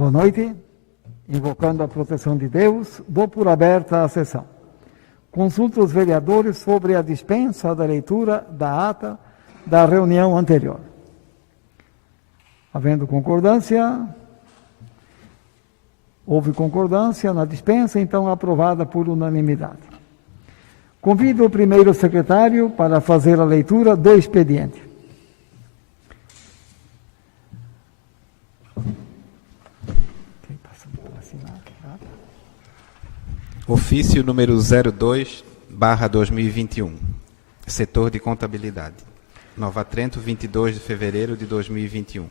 Boa noite. Invocando a proteção de Deus, dou por aberta a sessão. Consulto os vereadores sobre a dispensa da leitura da ata da reunião anterior. Havendo concordância, houve concordância na dispensa, então aprovada por unanimidade. Convido o primeiro secretário para fazer a leitura do expediente. Ofício número 02/2021, Setor de Contabilidade. Nova Trento, 22 de fevereiro de 2021.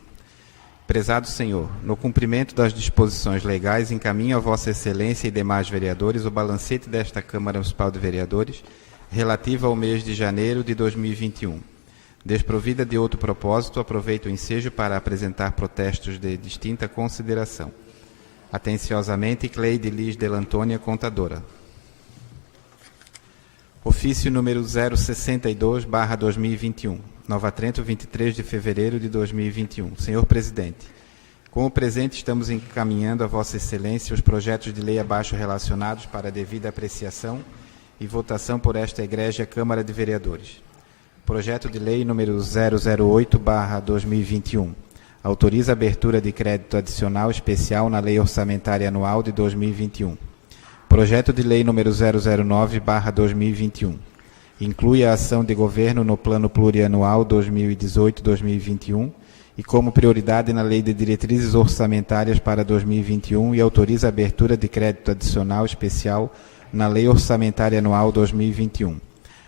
Prezado Senhor, no cumprimento das disposições legais, encaminho a Vossa Excelência e demais vereadores o balancete desta Câmara Municipal de Vereadores relativo ao mês de janeiro de 2021. Desprovida de outro propósito, aproveito o ensejo para apresentar protestos de distinta consideração. Atenciosamente, Cleide Liz de Antônia, contadora. Ofício número 062/2021. Nova Trento, 23 de fevereiro de 2021. Senhor Presidente, com o presente estamos encaminhando a Vossa Excelência os projetos de lei abaixo relacionados para a devida apreciação e votação por esta egrégia Câmara de Vereadores. Projeto de lei número 008/2021. Autoriza a abertura de crédito adicional especial na Lei Orçamentária Anual de 2021. Projeto de lei número 009/2021. Inclui a ação de governo no Plano Plurianual 2018-2021 e como prioridade na Lei de Diretrizes Orçamentárias para 2021 e autoriza a abertura de crédito adicional especial na Lei Orçamentária Anual 2021.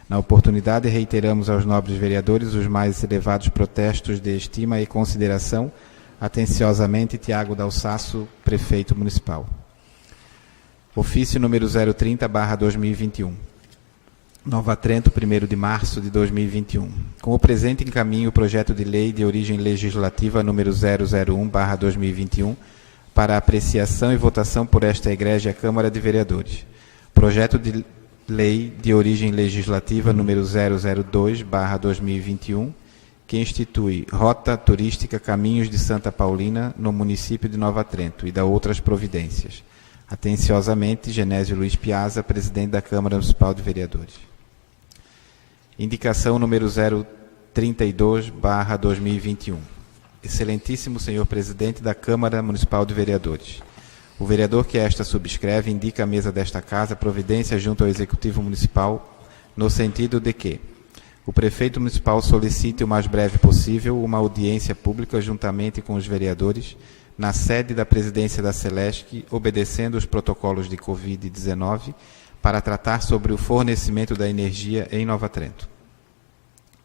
Na oportunidade, reiteramos aos nobres vereadores os mais elevados protestos de estima e consideração. Atenciosamente, Tiago Dalsasso, Prefeito Municipal. Ofício número 030/2021. Nova Trento, 1º de março de 2021. Com o presente encaminho o projeto de lei de origem legislativa número 001/2021 para apreciação e votação por esta egrégia Câmara de Vereadores. Projeto de lei de origem legislativa número 002/2021, que institui Rota Turística Caminhos de Santa Paulina no município de Nova Trento e dá outras providências. Atenciosamente, Genésio Luiz Piazza, presidente da Câmara Municipal de Vereadores. Indicação número 032/2021. Excelentíssimo senhor presidente da Câmara Municipal de Vereadores. O vereador que esta subscreve indica à mesa desta Casa providência junto ao Executivo Municipal no sentido de que o prefeito municipal solicite o mais breve possível uma audiência pública juntamente com os vereadores na sede da presidência da Celesc, obedecendo os protocolos de Covid-19, para tratar sobre o fornecimento da energia em Nova Trento.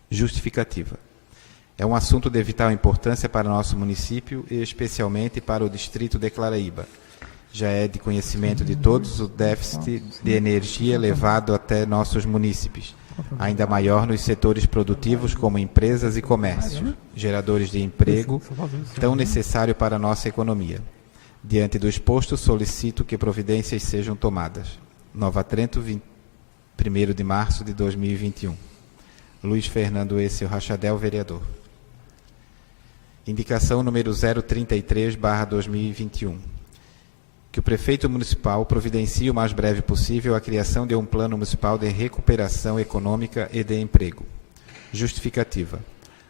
Justificativa. É um assunto de vital importância para nosso município e especialmente para o distrito de Claraíba. Já é de conhecimento de todos o déficit de energia elevado até nossos munícipes, ainda maior nos setores produtivos como empresas e comércios, geradores de emprego, tão necessário para a nossa economia. Diante do exposto, solicito que providências sejam tomadas. Nova Trento, 1º de março de 2021. Luiz Fernando Essel Rachadel, vereador. Indicação número 033/2021. Que o prefeito municipal providencie o mais breve possível a criação de um plano municipal de recuperação econômica e de emprego. Justificativa.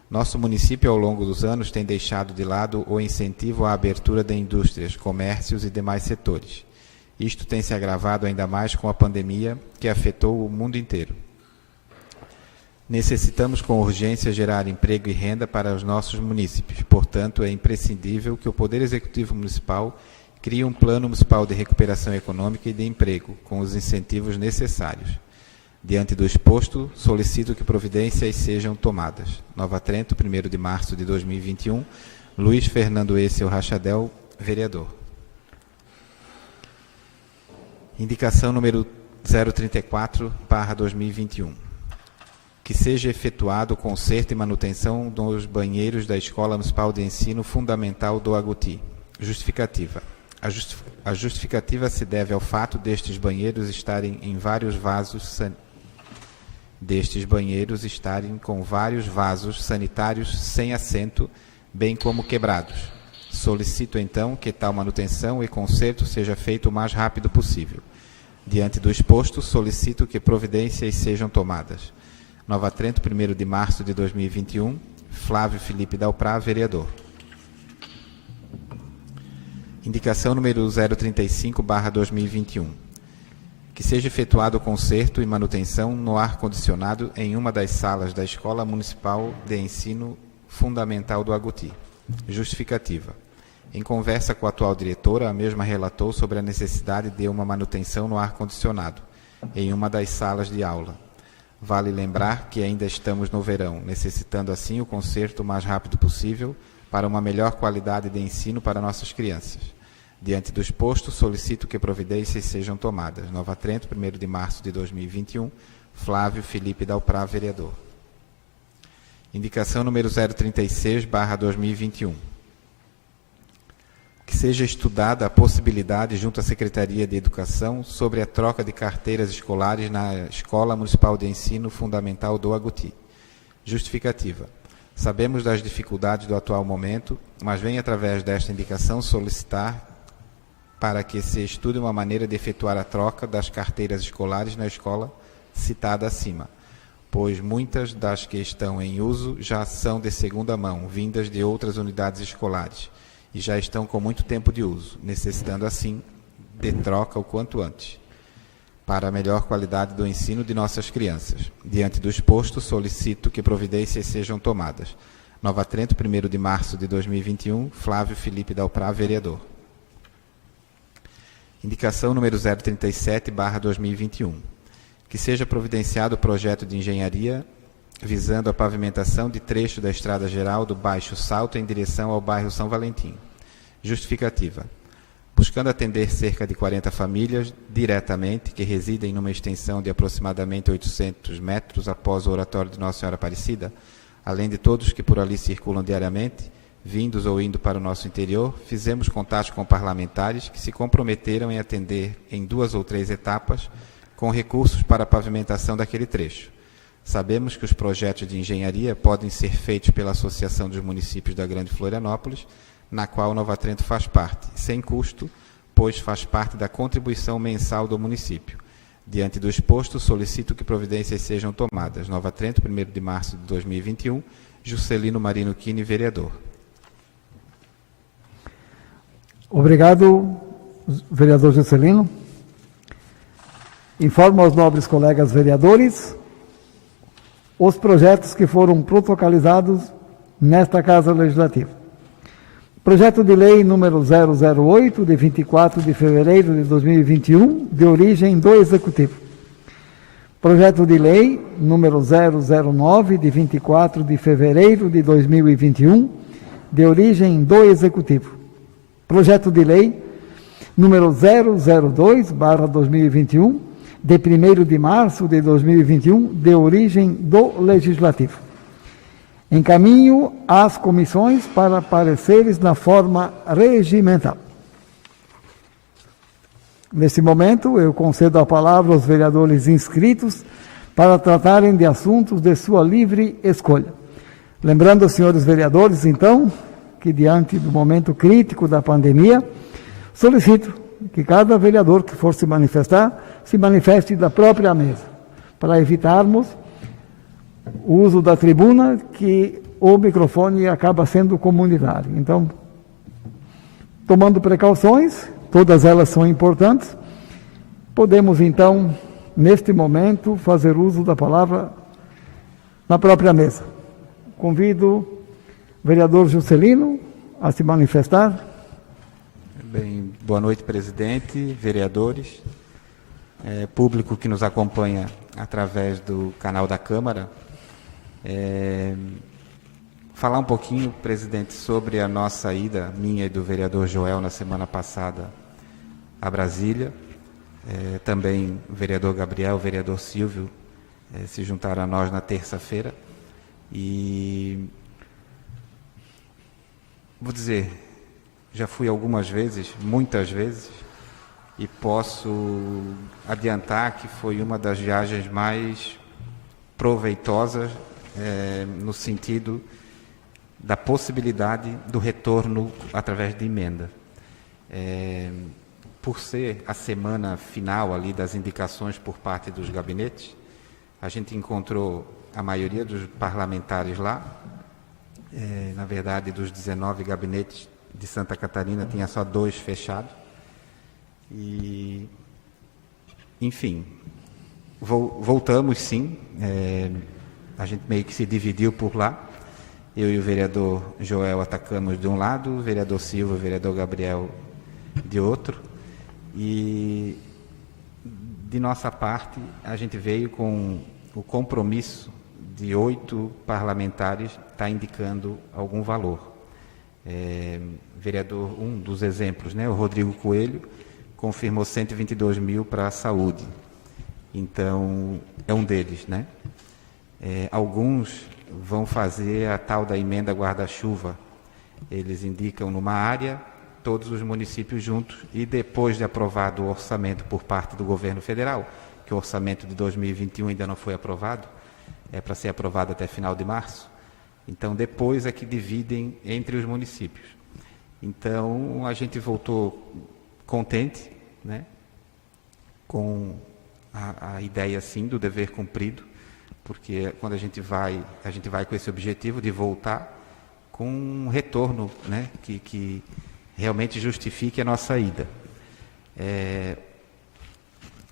Nosso município, ao longo dos anos, tem deixado de lado o incentivo à abertura de indústrias, comércios e demais setores. Isto tem se agravado ainda mais com a pandemia, que afetou o mundo inteiro. Necessitamos com urgência gerar emprego e renda para os nossos munícipes. Portanto, é imprescindível que o Poder Executivo Municipal crie um plano municipal de recuperação econômica e de emprego, com os incentivos necessários. Diante do exposto, solicito que providências sejam tomadas. Nova Trento, 1º de março de 2021. Luiz Fernando Essel Rachadel, vereador. Indicação número 034/2021. Que seja efetuado o conserto e manutenção dos banheiros da Escola Municipal de Ensino Fundamental do Agoti. Justificativa. A justificativa se deve ao fato destes banheiros estarem com vários vasos sanitários sem assento, bem como quebrados. Solicito, então, que tal manutenção e conserto seja feito o mais rápido possível. Diante do exposto, solicito que providências sejam tomadas. Nova Trento, 1º de março de 2021, Flávio Felipe Dalprá, vereador. Indicação número 035/2021. Que seja efetuado o conserto e manutenção no ar-condicionado em uma das salas da Escola Municipal de Ensino Fundamental do Agoti. Justificativa. Em conversa com a atual diretora, a mesma relatou sobre a necessidade de uma manutenção no ar-condicionado em uma das salas de aula. Vale lembrar que ainda estamos no verão, necessitando assim o conserto o mais rápido possível para uma melhor qualidade de ensino para nossas crianças. Diante do exposto, solicito que providências sejam tomadas. Nova Trento, 1º de março de 2021, Flávio Felipe Dalprá, vereador. Indicação número 036/2021. Que seja estudada a possibilidade, junto à Secretaria de Educação, sobre a troca de carteiras escolares na Escola Municipal de Ensino Fundamental do Agoti. Justificativa. Sabemos das dificuldades do atual momento, mas vem através desta indicação solicitar para que se estude uma maneira de efetuar a troca das carteiras escolares na escola citada acima, pois muitas das que estão em uso já são de segunda mão, vindas de outras unidades escolares, e já estão com muito tempo de uso, necessitando assim de troca o quanto antes, para a melhor qualidade do ensino de nossas crianças. Diante do exposto, solicito que providências sejam tomadas. Nova Trento, 1º de março de 2021, Flávio Felipe Dalprá, vereador. Indicação número 037/2021. Que seja providenciado o projeto de engenharia visando a pavimentação de trecho da estrada geral do Baixo Salto em direção ao bairro São Valentim. Justificativa. Buscando atender cerca de 40 famílias diretamente que residem numa extensão de aproximadamente 800 metros após o oratório de Nossa Senhora Aparecida, além de todos que por ali circulam diariamente, vindos ou indo para o nosso interior, fizemos contato com parlamentares que se comprometeram em atender em 2 ou 3 etapas com recursos para a pavimentação daquele trecho. Sabemos que os projetos de engenharia podem ser feitos pela Associação dos Municípios da Grande Florianópolis, na qual Nova Trento faz parte, sem custo, pois faz parte da contribuição mensal do município. Diante do exposto, solicito que providências sejam tomadas. Nova Trento, 1º de março de 2021, Juscelino Marino Quini, vereador. Obrigado, vereador Juscelino. Informo aos nobres colegas vereadores os projetos que foram protocolizados nesta Casa Legislativa. Projeto de Lei número 008, de 24 de fevereiro de 2021, de origem do Executivo. Projeto de Lei número 009, de 24 de fevereiro de 2021, de origem do Executivo. Projeto de Lei número 002/2021, de 1º de março de 2021, de origem do Legislativo. Encaminho às comissões para pareceres na forma regimental. Nesse momento, eu concedo a palavra aos vereadores inscritos para tratarem de assuntos de sua livre escolha. Lembrando aos senhores vereadores, então, que diante do momento crítico da pandemia, solicito que cada vereador que for se manifeste da própria mesa, para evitarmos o uso da tribuna, que o microfone acaba sendo comunitário. Então, tomando precauções, todas elas são importantes, podemos então, neste momento, fazer uso da palavra na própria mesa. Convido o vereador Juscelino a se manifestar. Bem, boa noite, presidente, vereadores, público que nos acompanha através do canal da Câmara. Falar um pouquinho, presidente, sobre a nossa ida, minha e do vereador Joel, na semana passada a Brasília. Também o vereador Gabriel, o vereador Silvio se juntaram a nós na terça-feira. E vou dizer, já fui algumas vezes, muitas vezes, e posso adiantar que foi uma das viagens mais proveitosas, no sentido da possibilidade do retorno através de emenda. Por ser a semana final ali das indicações por parte dos gabinetes, a gente encontrou a maioria dos parlamentares lá. Na verdade, dos 19 gabinetes de Santa Catarina, tinha só 2 fechados. E, enfim, voltamos sim. A gente meio que se dividiu por lá. Eu e o vereador Joel atacamos de um lado, o vereador Silva e o vereador Gabriel de outro. E, de nossa parte, a gente veio com o compromisso de 8 parlamentares estar indicando algum valor. Vereador, um dos exemplos, né, o Rodrigo Coelho, confirmou 122 mil para a saúde. Então, é um deles, né? Alguns vão fazer a tal da emenda guarda-chuva. Eles indicam numa área, todos os municípios juntos, e depois de aprovado o orçamento por parte do governo federal, que o orçamento de 2021 ainda não foi aprovado, é para ser aprovado até final de março, então depois é que dividem entre os municípios. Então, a gente voltou contente, né, com a ideia, sim, do dever cumprido, porque quando a gente vai com esse objetivo de voltar com um retorno, né, que realmente justifique a nossa ida.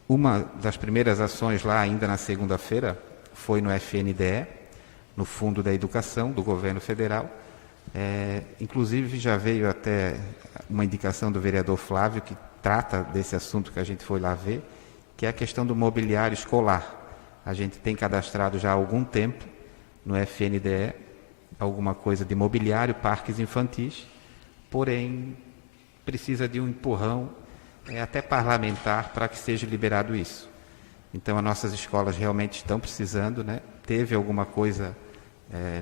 Uma das primeiras ações lá, ainda na segunda-feira, foi no FNDE, no Fundo da Educação do Governo Federal. Inclusive, já veio até uma indicação do vereador Flávio, que trata desse assunto que a gente foi lá ver, que é a questão do mobiliário escolar. A gente tem cadastrado já há algum tempo no FNDE alguma coisa de mobiliário, parques infantis, porém precisa de um empurrão até parlamentar para que seja liberado isso. Então, as nossas escolas realmente estão precisando, né? Teve alguma coisa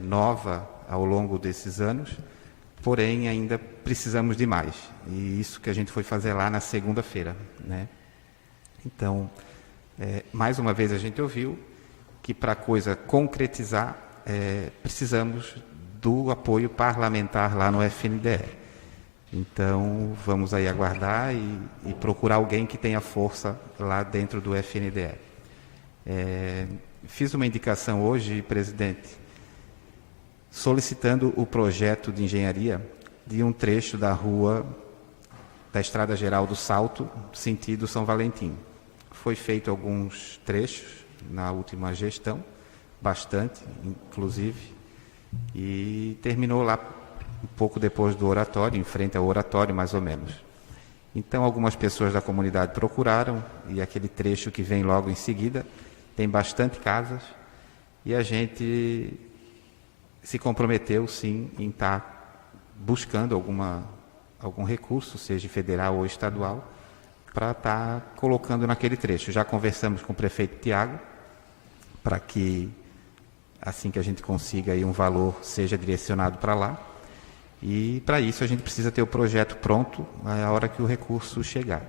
nova ao longo desses anos, porém ainda precisamos de mais. E isso que a gente foi fazer lá na segunda-feira, né? Então, mais uma vez a gente ouviu que para a coisa concretizar, precisamos do apoio parlamentar lá no FNDE. Então, vamos aí aguardar e procurar alguém que tenha força lá dentro do FNDE. Fiz uma indicação hoje, presidente, solicitando o projeto de engenharia de um trecho da rua da Estrada Geral do Salto, sentido São Valentim. Foi feito alguns trechos na última gestão, bastante, inclusive, e terminou lá um pouco depois do oratório, em frente ao oratório, mais ou menos. Então, algumas pessoas da comunidade procuraram, e aquele trecho que vem logo em seguida tem bastante casas, e a gente se comprometeu, sim, em estar buscando algum recurso, seja federal ou estadual, para estar colocando naquele trecho. Já conversamos com o prefeito Tiago, para que, assim que a gente consiga aí um valor, seja direcionado para lá. E, para isso, a gente precisa ter o projeto pronto a hora que o recurso chegar.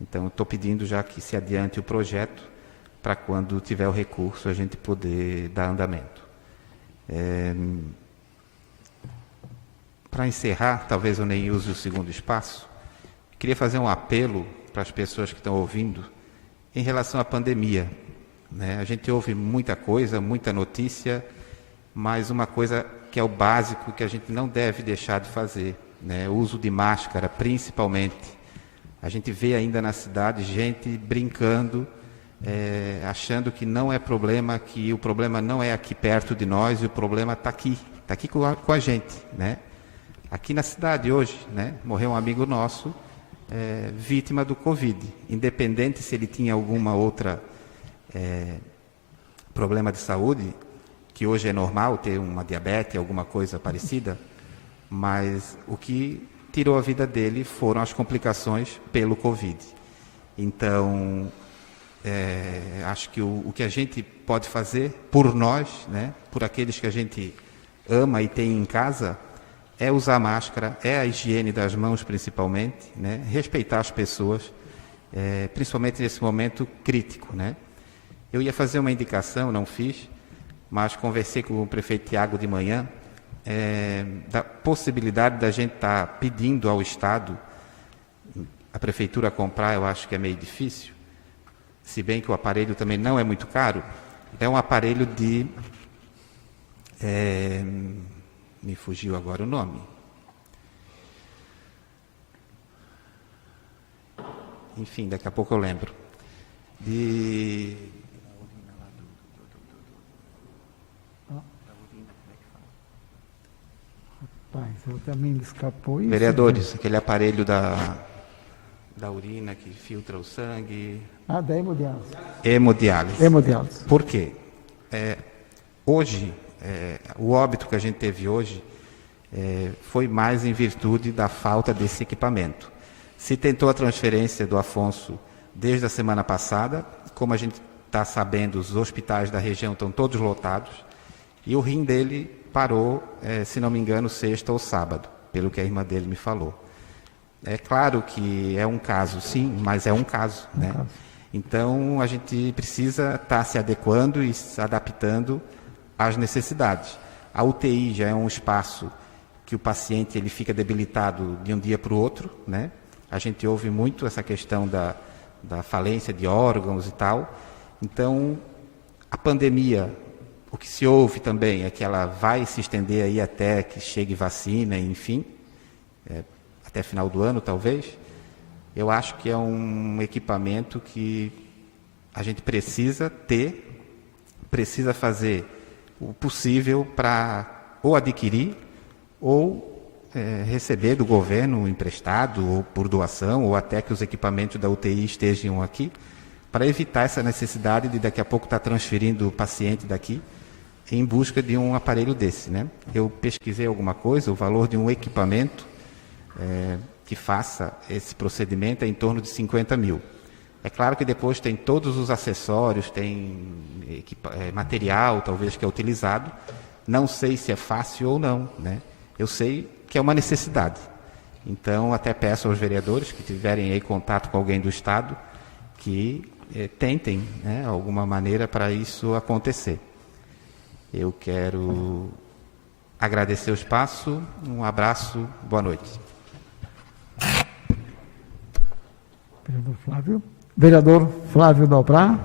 Então, estou pedindo já que se adiante o projeto, para quando tiver o recurso, a gente poder dar andamento. Para encerrar, talvez eu nem use o segundo espaço, queria fazer um apelo para as pessoas que estão ouvindo em relação à pandemia, né? A gente ouve muita coisa, muita notícia, mas uma coisa que é o básico que a gente não deve deixar de fazer, né? O uso de máscara, principalmente. A gente vê ainda na cidade gente brincando, achando que não é problema, que o problema não é aqui perto de nós, e o problema está aqui com a gente, né? Aqui na cidade hoje, né? Morreu um amigo nosso, vítima do Covid, independente se ele tinha alguma outra problema de saúde, que hoje é normal ter uma diabetes, alguma coisa parecida, mas o que tirou a vida dele foram as complicações pelo Covid. Então, acho que o que a gente pode fazer por nós, né, por aqueles que a gente ama e tem em casa, é usar máscara, é a higiene das mãos principalmente, né? Respeitar as pessoas, principalmente nesse momento crítico, né? Eu ia fazer uma indicação, não fiz, mas conversei com o prefeito Tiago de manhã, da possibilidade da gente estar pedindo ao Estado, a Prefeitura comprar, eu acho que é meio difícil, se bem que o aparelho também não é muito caro. É um aparelho de... me fugiu agora o nome. Enfim, daqui a pouco eu lembro. Rapaz, eu também me escapou isso. Vereadores, aquele aparelho da urina que filtra o sangue. Da hemodiálise. Hemodiálise. Hemodiálise. Por quê? Hoje, o óbito que a gente teve hoje foi mais em virtude da falta desse equipamento. Se tentou a transferência do Afonso desde a semana passada, como a gente está sabendo, os hospitais da região estão todos lotados, e o rim dele parou, se não me engano, sexta ou sábado, pelo que a irmã dele me falou. É claro que é um caso, sim, mas é um caso, né? Então, a gente precisa estar se adequando e se adaptando às necessidades. A UTI já é um espaço que o paciente ele fica debilitado de um dia para o outro, né? A gente ouve muito essa questão da falência de órgãos e tal. Então, a pandemia, o que se ouve também é que ela vai se estender aí até que chegue vacina, enfim, até final do ano, talvez. Eu acho que é um equipamento que a gente precisa ter, precisa fazer o possível para ou adquirir ou receber do governo emprestado ou por doação, ou até que os equipamentos da UTI estejam aqui, para evitar essa necessidade de daqui a pouco estar transferindo o paciente daqui em busca de um aparelho desse, né? Eu pesquisei alguma coisa, o valor de um equipamento que faça esse procedimento é em torno de 50 mil. É claro que depois tem todos os acessórios, tem material, talvez, que é utilizado. Não sei se é fácil ou não, né? Eu sei que é uma necessidade. Então, até peço aos vereadores que tiverem aí contato com alguém do Estado que tentem, né, alguma maneira para isso acontecer. Eu quero agradecer o espaço, um abraço, boa noite. Vereador Flávio. Vereador Flávio Dalprá.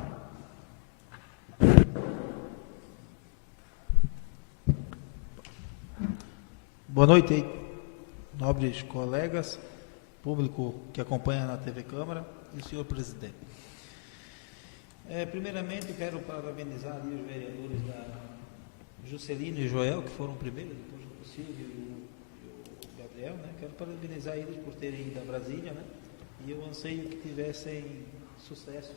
Boa noite, nobres colegas, público que acompanha na TV Câmara e o senhor presidente. Primeiramente, quero parabenizar ali os vereadores da Juscelino e Joel, que foram primeiros, depois o Silvio e o Gabriel, né? Quero parabenizar eles por terem ido a Brasília, né? E eu anseio que tivessem sucesso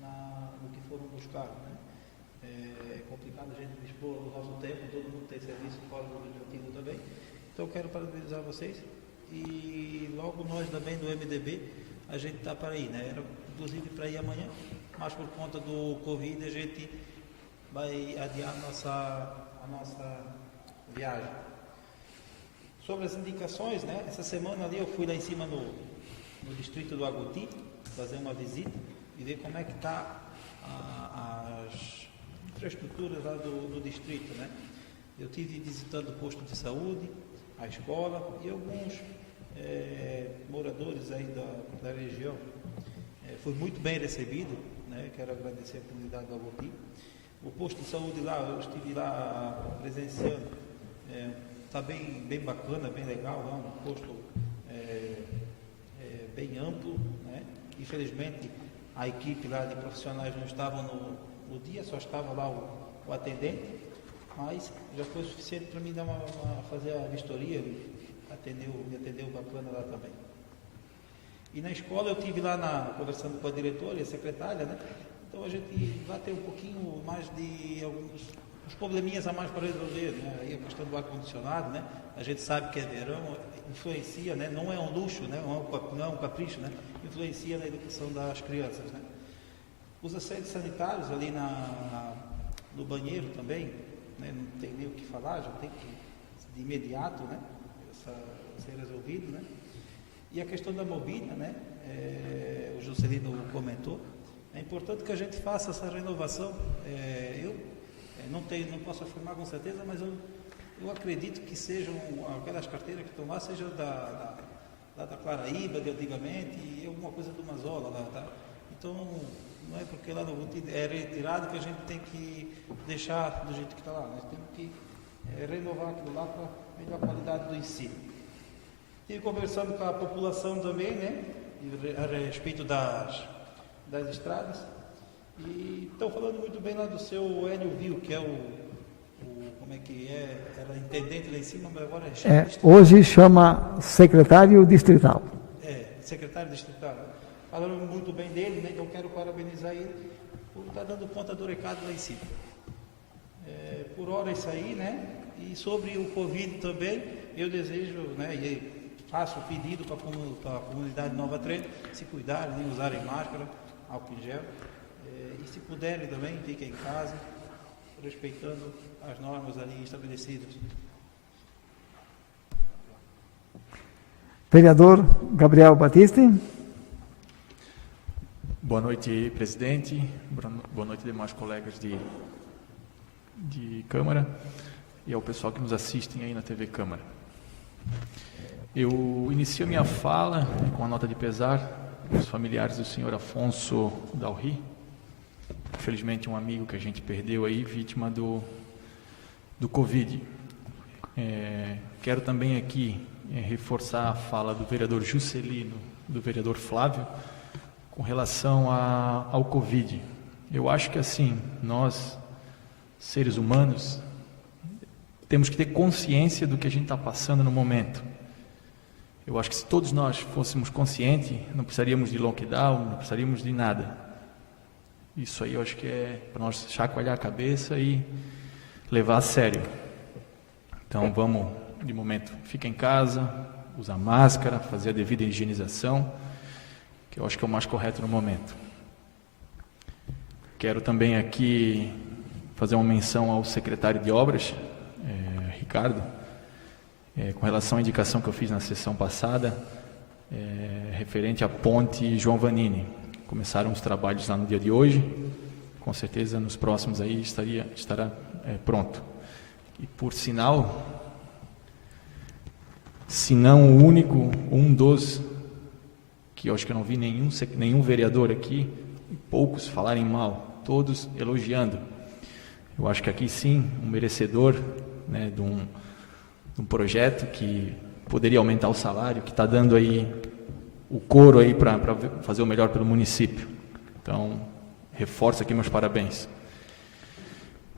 no que foram buscar, né? É complicado a gente dispor o nosso tempo, todo mundo tem serviço fora do legislativo também. Então, eu quero parabenizar vocês e logo nós também do MDB, a gente está para ir, né? Era inclusive para ir amanhã, mas por conta do Covid a gente vai adiar a nossa viagem. Sobre as indicações, né? Essa semana ali eu fui lá em cima no distrito do Agoti, fazer uma visita e ver como é que está as infraestruturas lá do distrito, né? Eu estive visitando o posto de saúde, a escola e alguns moradores aí da região. Fui muito bem recebido, né? Quero agradecer a comunidade do Agoti. O posto de saúde lá, eu estive lá presenciando, está bem bacana, bem legal, lá um posto bem amplo, né? Infelizmente a equipe lá de profissionais não estava no dia, só estava lá o atendente, mas já foi suficiente para mim fazer a vistoria, me atendeu bacana lá também. E na escola eu estive lá conversando com a diretora e a secretária, né? Então a gente vai ter um pouquinho mais de alguns probleminhas a mais para resolver, né? Aí a questão do ar-condicionado, né? A gente sabe que é verão, influencia, né? Não é um luxo, né? Não é um capricho, né? Influencia na educação das crianças, né? Os assédios sanitários ali no banheiro também, né? Não tem nem o que falar, já tem que de imediato, né? Ser resolvido, né? E a questão da mobília, né? O Juscelino comentou. É importante que a gente faça essa renovação. Eu não posso afirmar com certeza, mas eu eu acredito que sejam aquelas carteiras que estão lá, seja da Claraíba de antigamente e alguma coisa do Mazola lá, tá? Então, não é porque lá no é retirado que a gente tem que deixar do jeito que está lá. Nós temos que renovar aquilo lá para melhor qualidade do ensino. E conversando com a população também, né, a respeito das estradas, e estão falando muito bem lá do seu Hélio Vil, que é como é que é, era intendente lá em cima, mas agora é chefe hoje chama secretário distrital. Secretário distrital. Falando muito bem dele, né, então eu quero parabenizar ele por estar dando conta do recado lá em cima. Por hora isso aí, né, e sobre o Covid também, eu desejo, né, e faço o pedido para a comunidade Nova Trento se cuidarem, usarem máscara, álcool em gel, e se puderem também, fiquem em casa, respeitando as normas ali estabelecidas. Vereador Gabriel Batista. Boa noite, presidente. Boa noite, demais colegas de Câmara e ao pessoal que nos assistem aí na TV Câmara. Eu inicio minha fala com a nota de pesar dos familiares do senhor Afonso Dalri, infelizmente um amigo que a gente perdeu aí, vítima do Covid. Quero também aqui reforçar a fala do vereador Juscelino, do vereador Flávio, com relação ao Covid. Eu acho que assim, nós, seres humanos, temos que ter consciência do que a gente está passando no momento. Eu acho que se todos nós fôssemos conscientes, não precisaríamos de lockdown, não precisaríamos de nada. Isso aí eu acho que é para nós chacoalhar a cabeça e levar a sério. Então vamos, de momento, fica em casa, usar máscara, fazer a devida higienização, que eu acho que é o mais correto no momento. Quero também aqui fazer uma menção ao secretário de Obras, Ricardo, com relação à indicação que eu fiz na sessão passada, referente à ponte João Vanini. Começaram os trabalhos lá no dia de hoje, com certeza nos próximos aí estará pronto. E por sinal, se não o único, um dos, que eu acho que eu não vi nenhum vereador aqui, e poucos falarem mal, todos elogiando. Eu acho que aqui sim, um merecedor, né, de um projeto que poderia aumentar o salário, que está dando aí o couro aí para fazer o melhor pelo município. Então, reforço aqui meus parabéns.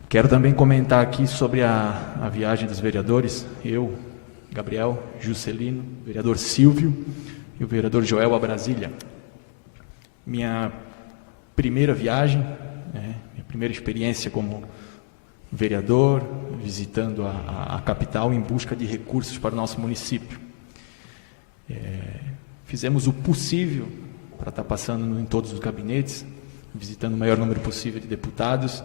Quero também comentar aqui sobre a viagem dos vereadores, eu, Gabriel, Juscelino, vereador Silvio e o vereador Joel a Brasília. Minha primeira viagem, minha primeira experiência como vereador, visitando a capital em busca de recursos para o nosso município. Fizemos o possível para estar passando em todos os gabinetes, visitando o maior número possível de deputados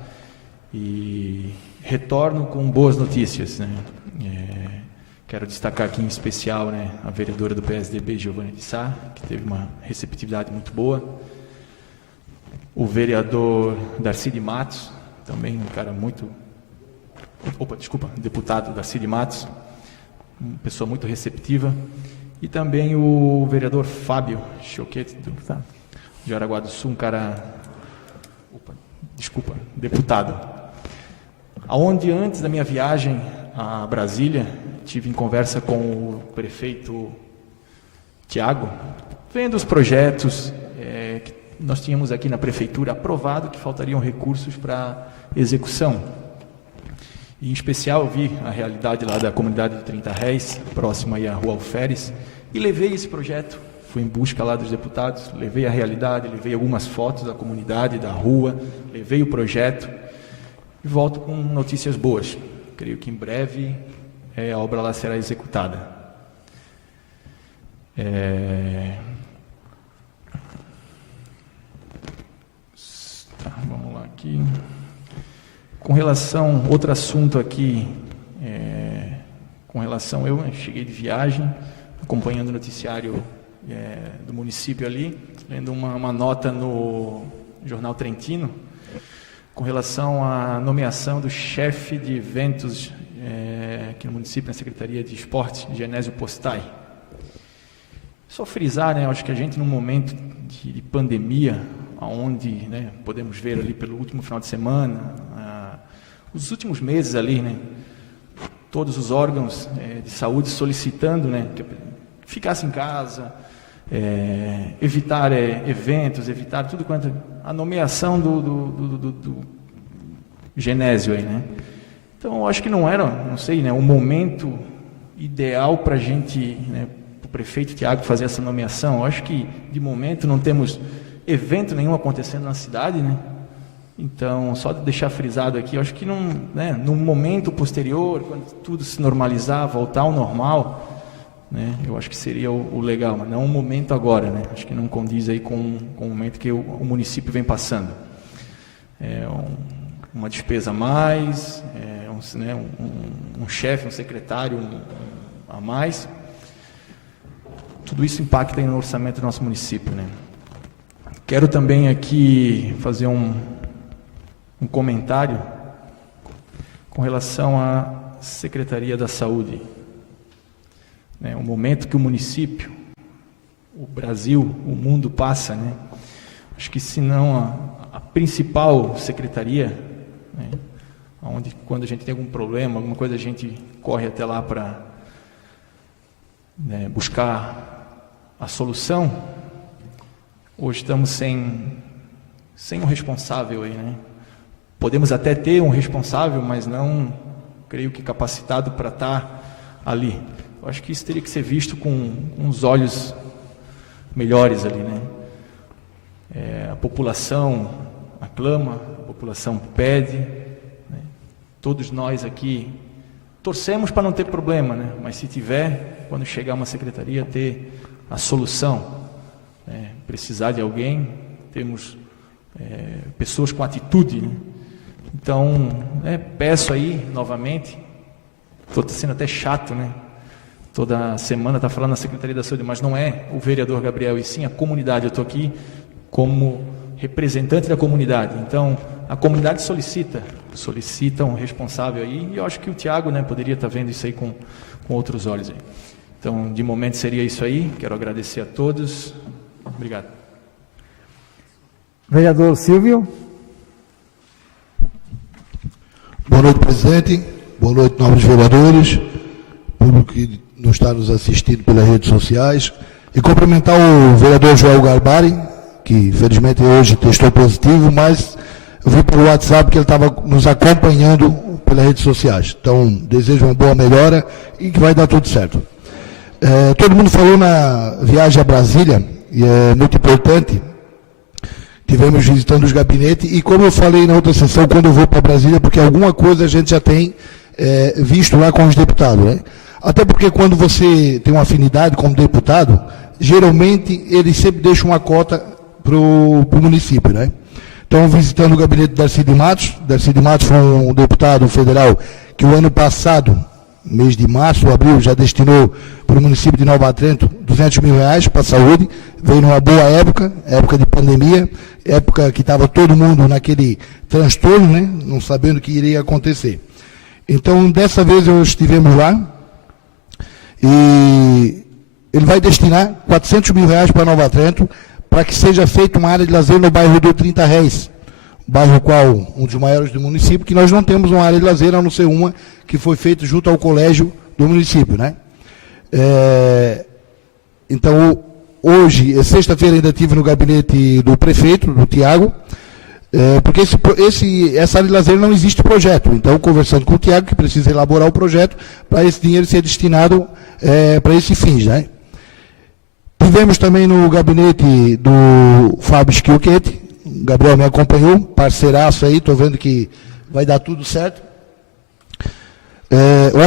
e retorno com boas notícias, né? Quero destacar aqui em especial, né, a vereadora do PSDB, Giovana de Sá, que teve uma receptividade muito boa. O vereador Darcy de Matos, também um cara deputado Darcy de Matos, uma pessoa muito receptiva. E também o vereador Fábio Choquete, de Araguá do Sul, um cara... deputado. Aonde antes da minha viagem a Brasília, tive em conversa com o prefeito Tiago, vendo os projetos que nós tínhamos aqui na prefeitura aprovado, que faltariam recursos para execução. E, em especial, eu vi a realidade lá da comunidade de 30 Réis, próxima aí à Rua Alferes, e levei esse projeto. Fui em busca lá dos deputados, levei a realidade, levei algumas fotos da comunidade, da rua, levei o projeto e volto com notícias boas. Creio que em breve a obra lá será executada. Vamos lá aqui. Com relação, outro assunto aqui, com relação, eu cheguei de viagem, acompanhando o noticiário do município ali, lendo uma nota no Jornal Trentino, com relação à nomeação do chefe de eventos aqui no município, na Secretaria de Esportes, Genésio Postai. Só frisar, né, acho que a gente num momento de pandemia, onde, né, podemos ver ali pelo último final de semana, os últimos meses ali, né, todos os órgãos de saúde solicitando, né, que ficasse em casa, evitar eventos, evitar tudo quanto a nomeação do Genésio aí, né. Então, eu acho que não era, não sei, né, o momento ideal para a gente, né, para o prefeito Tiago fazer essa nomeação. Eu acho que, de momento, não temos evento nenhum acontecendo na cidade, né? Então, só de deixar frisado aqui, eu acho que num momento posterior, quando tudo se normalizar, voltar ao normal, né, eu acho que seria o legal, mas não o momento agora, né? Acho que não condiz aí com o momento que o município vem passando. Uma despesa a mais, um chefe, um secretário a mais. Tudo isso impacta aí no orçamento do nosso município, né? Quero também aqui fazer um comentário com relação à Secretaria da Saúde. O momento que o município, o Brasil, o mundo passa, né? Acho que se não a principal secretaria, né, onde quando a gente tem algum problema, alguma coisa, a gente corre até lá para, né, buscar a solução. Hoje estamos sem um responsável aí, né? Podemos até ter um responsável, mas não, creio que capacitado para estar ali. Eu acho que isso teria que ser visto com uns olhos melhores ali, né? A população aclama, a população pede, né? Todos nós aqui torcemos para não ter problema, né? Mas se tiver, quando chegar uma secretaria, ter a solução. Precisar de alguém, temos pessoas com atitude, né? Então, peço aí novamente, estou sendo até chato, né? Toda semana está falando na Secretaria da Saúde, mas não é o vereador Gabriel, e sim a comunidade. Eu estou aqui como representante da comunidade. Então, a comunidade solicita um responsável aí, e eu acho que o Tiago, né, poderia estar vendo isso aí com outros olhos aí. Então, de momento seria isso aí. Quero agradecer a todos. Obrigado. Vereador Silvio. Boa noite, presidente. Boa noite, nobres vereadores, público que nos está nos assistindo pelas redes sociais. E cumprimentar o vereador Joel Garbari, que infelizmente hoje testou positivo, mas eu vi pelo WhatsApp que ele estava nos acompanhando pelas redes sociais. Então, desejo uma boa melhora e que vai dar tudo certo. Todo mundo falou na viagem a Brasília, e é muito importante. Tivemos visitando os gabinetes, e como eu falei na outra sessão, quando eu vou para Brasília, porque alguma coisa a gente já tem visto lá com os deputados, né? Até porque quando você tem uma afinidade como deputado, geralmente eles sempre deixam uma cota para o município, né? Então, visitando o gabinete de Darcy de Matos foi um deputado federal que o ano passado, mês de março, abril, já destinou para o município de Nova Trento R$200 mil para a saúde. Veio numa boa época de pandemia, época que estava todo mundo naquele transtorno, né, não sabendo o que iria acontecer. Então, dessa vez estivemos lá, e ele vai destinar R$400 mil para Nova Trento, para que seja feita uma área de lazer no bairro do 30 Réis, bairro qual um dos maiores do município, que nós não temos uma área de lazer, a não ser uma que foi feita junto ao colégio do município, né? Então, hoje, sexta-feira, ainda estive no gabinete do prefeito, do Tiago, porque essa área de lazer não existe projeto. Então, conversando com o Tiago, que precisa elaborar o projeto para esse dinheiro ser destinado para esse fins, né? Tivemos também no gabinete do Fábio Schilquete, o Gabriel me acompanhou, parceiraço aí, estou vendo que vai dar tudo certo.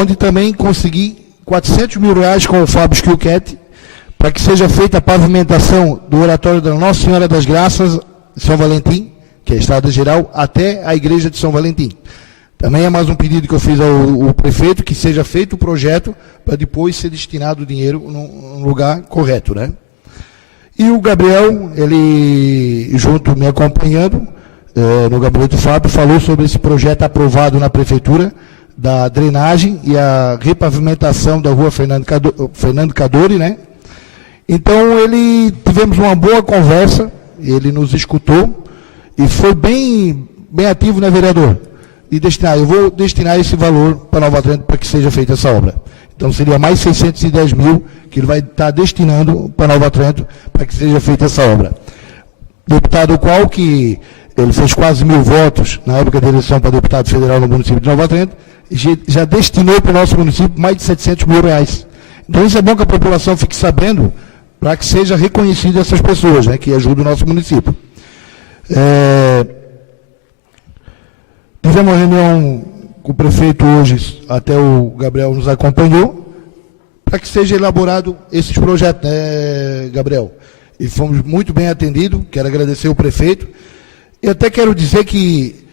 Onde também consegui R$400 mil com o Fábio Schilquete, para que seja feita a pavimentação do oratório da Nossa Senhora das Graças, São Valentim, que é a Estrada Geral, até a Igreja de São Valentim. Também é mais um pedido que eu fiz ao prefeito, que seja feito o projeto, para depois ser destinado o dinheiro no lugar correto, né? E o Gabriel, ele, junto, me acompanhando, no gabinete do Fábio, falou sobre esse projeto aprovado na prefeitura, da drenagem e a repavimentação da rua Fernando Cadori, né? Então, tivemos uma boa conversa, ele nos escutou e foi bem ativo, né, vereador? Eu vou destinar esse valor para Nova Trento para que seja feita essa obra. Então, seria mais 610 mil que ele vai estar destinando para Nova Trento para que seja feita essa obra. Deputado qual que ele fez quase 1.000 votos na época da eleição para deputado federal no município de Nova Trento, já destinou para o nosso município mais de 700 mil reais. Então, isso é bom que a população fique sabendo para que seja reconhecida essas pessoas, né, que ajudam o nosso município. Tivemos uma reunião com o prefeito hoje, até o Gabriel nos acompanhou, para que seja elaborado esses projetos, né, Gabriel? E fomos muito bem atendidos, quero agradecer ao prefeito. E até quero dizer que,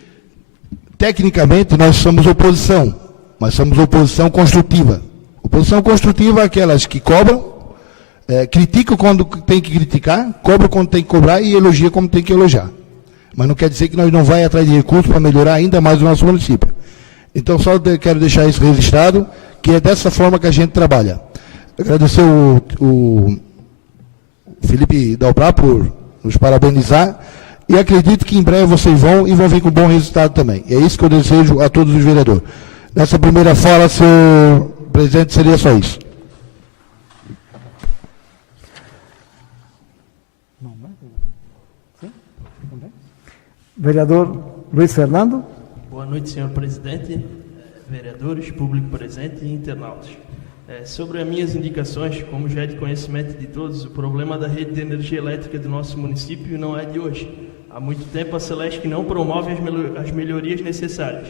tecnicamente, nós somos oposição, mas somos oposição construtiva. Oposição construtiva é aquelas que cobram, criticam quando tem que criticar, cobram quando tem que cobrar e elogia quando tem que elogiar. Mas não quer dizer que nós não vamos atrás de recursos para melhorar ainda mais o nosso município. Então, só quero deixar isso registrado, que é dessa forma que a gente trabalha. Agradecer o Felipe Dalbrá por nos parabenizar e acredito que em breve vocês vão vir com bom resultado também. E é isso que eu desejo a todos os vereadores. Nessa primeira fala, senhor presidente, seria só isso. Vereador Luiz Fernando. Boa noite, senhor presidente, vereadores, público presente e internautas. Sobre as minhas indicações, como já é de conhecimento de todos, o problema da rede de energia elétrica do nosso município não é de hoje. Há muito tempo a Celesc não promove as melhorias necessárias.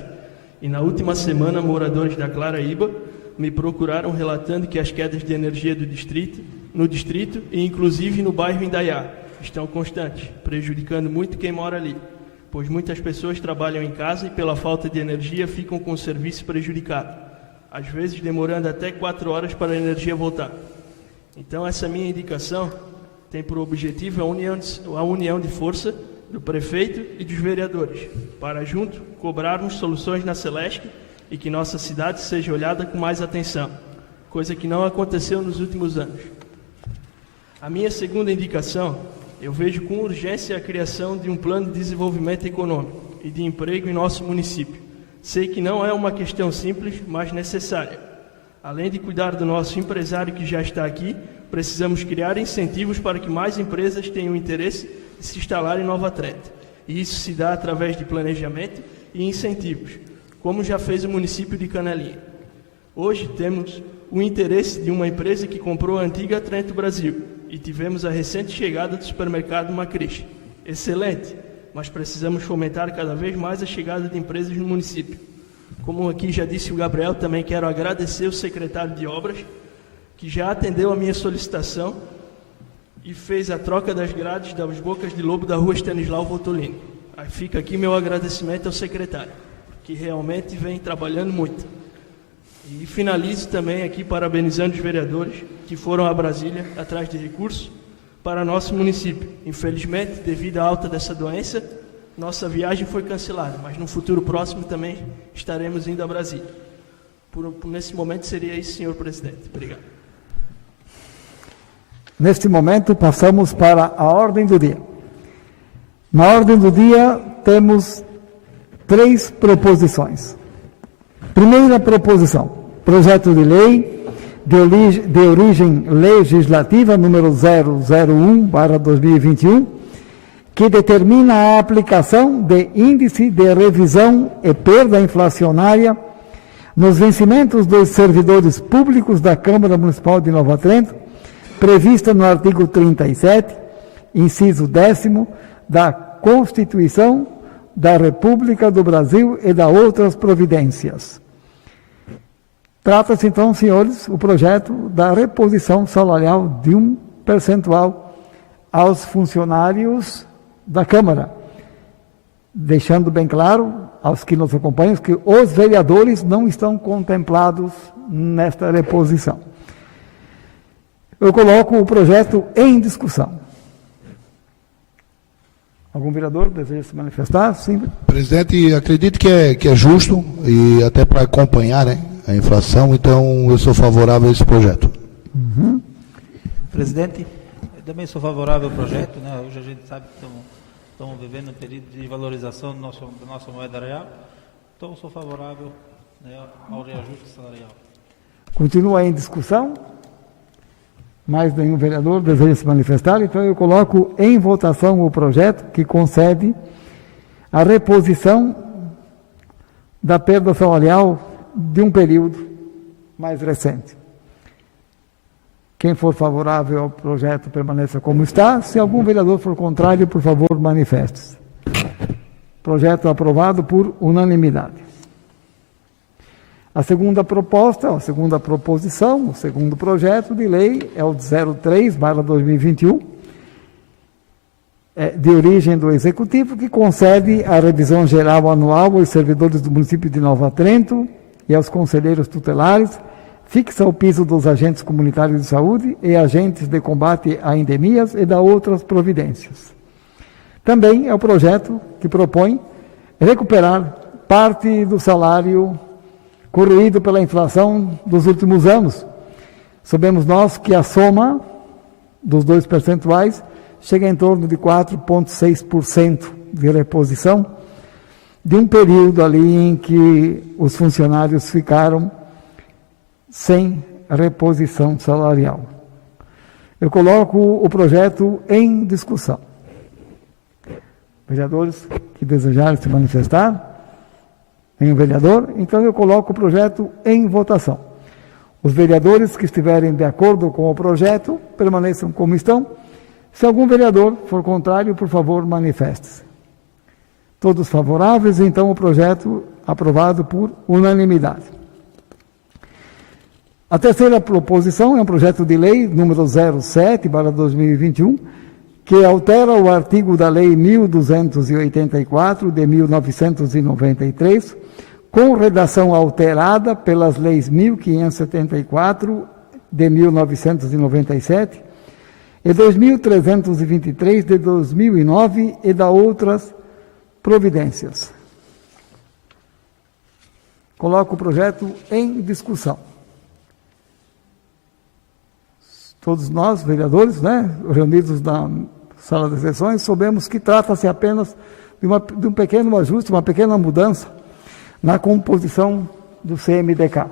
E na última semana, moradores da Claraíba me procuraram relatando que as quedas de energia no distrito e inclusive no bairro Indaiá estão constantes, prejudicando muito quem mora ali, pois muitas pessoas trabalham em casa e pela falta de energia ficam com o serviço prejudicado, às vezes demorando até 4 horas para a energia voltar. Então essa minha indicação tem por objetivo a união de força do prefeito e dos vereadores, para junto cobrarmos soluções na Celesc e que nossa cidade seja olhada com mais atenção, coisa que não aconteceu nos últimos anos. A minha segunda indicação, eu vejo com urgência a criação de um plano de desenvolvimento econômico e de emprego em nosso município. Sei que não é uma questão simples, mas necessária. Além de cuidar do nosso empresário que já está aqui, precisamos criar incentivos para que mais empresas tenham interesse de se instalar em Nova Trento. E isso se dá através de planejamento e incentivos, como já fez o município de Canelinha. Hoje temos o interesse de uma empresa que comprou a antiga Trento Brasil e tivemos a recente chegada do supermercado Macris. Excelente, mas precisamos fomentar cada vez mais a chegada de empresas no município. Como aqui já disse o Gabriel, também quero agradecer o secretário de Obras, que já atendeu a minha solicitação e fez a troca das grades das bocas de lobo da rua Stanislau Voltolini. Aí fica aqui meu agradecimento ao secretário, que realmente vem trabalhando muito. E finalizo também aqui parabenizando os vereadores que foram a Brasília atrás de recursos para nosso município. Infelizmente, devido à alta dessa doença, nossa viagem foi cancelada, mas no futuro próximo também estaremos indo a Brasília. Nesse momento seria isso, senhor presidente. Obrigado. Neste momento, passamos para a ordem do dia. Na ordem do dia, temos 3 proposições. Primeira proposição, projeto de lei de origem legislativa número 001/2021, que determina a aplicação de índice de revisão e perda inflacionária nos vencimentos dos servidores públicos da Câmara Municipal de Nova Trento, prevista no artigo 37, inciso 10º, da Constituição da República do Brasil e da outras providências. Trata-se, então, senhores, o projeto da reposição salarial de um percentual aos funcionários da Câmara, deixando bem claro aos que nos acompanham que os vereadores não estão contemplados nesta reposição. Eu coloco o projeto em discussão. Algum vereador deseja se manifestar? Sim. Presidente, acredito que é justo e até para acompanhar, né, a inflação, então eu sou favorável a esse projeto. Presidente, eu também sou favorável ao projeto, né? Hoje a gente sabe que estamos vivendo um período de valorização da nossa moeda real, então eu sou favorável, né, ao reajuste salarial. Continua em discussão? Mais nenhum vereador deseja se manifestar? Então eu coloco em votação o projeto que concede a reposição da perda salarial de um período mais recente. Quem for favorável ao projeto permaneça como está. Se algum vereador for contrário, por favor, manifeste-se. Projeto aprovado por unanimidade. A segunda proposta, a segunda proposição, o segundo projeto de lei é o 03/2021, de origem do Executivo, que concede a revisão geral anual aos servidores do município de Nova Trento e aos conselheiros tutelares, fixa o piso dos agentes comunitários de saúde e agentes de combate a endemias e dá outras providências. Também é o projeto que propõe recuperar parte do salário corroído pela inflação dos últimos anos. Sabemos nós que a soma dos 2 percentuais chega em torno de 4,6% de reposição de um período ali em que os funcionários ficaram sem reposição salarial. Eu coloco o projeto em discussão. Vereadores que desejarem se manifestar? Nenhum vereador? Então eu coloco o projeto em votação. Os vereadores que estiverem de acordo com o projeto, permaneçam como estão. Se algum vereador for contrário, por favor, manifeste-se. Todos favoráveis, então o projeto aprovado por unanimidade. A terceira proposição é um projeto de lei número 07/2021, que altera o artigo da Lei 1284, de 1993, com redação alterada pelas leis 1574, de 1997, e 2323, de 2009, e da outras providências. Coloco o projeto em discussão. Todos nós, vereadores, né, reunidos na sala de sessões, soubemos que trata-se apenas de um pequeno ajuste, uma pequena mudança na composição do CMDK.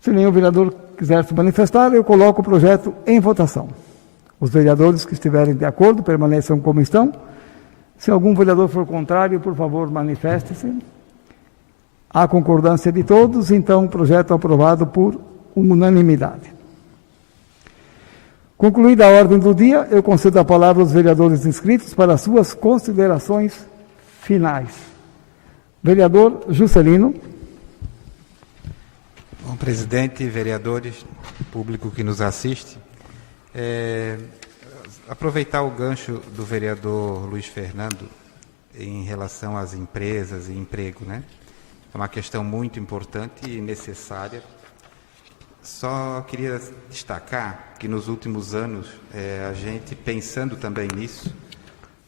Se nenhum vereador quiser se manifestar, eu coloco o projeto em votação. Os vereadores que estiverem de acordo permaneçam como estão. Se algum vereador for contrário, por favor, manifeste-se. Há concordância de todos, então o projeto é aprovado por unanimidade. Concluída a ordem do dia, eu concedo a palavra aos vereadores inscritos para as suas considerações finais. Vereador Juscelino. Bom, presidente, vereadores, público que nos assiste, aproveitar o gancho do vereador Luiz Fernando em relação às empresas e emprego, né? É uma questão muito importante e necessária. Só queria destacar que nos últimos anos, a gente pensando também nisso,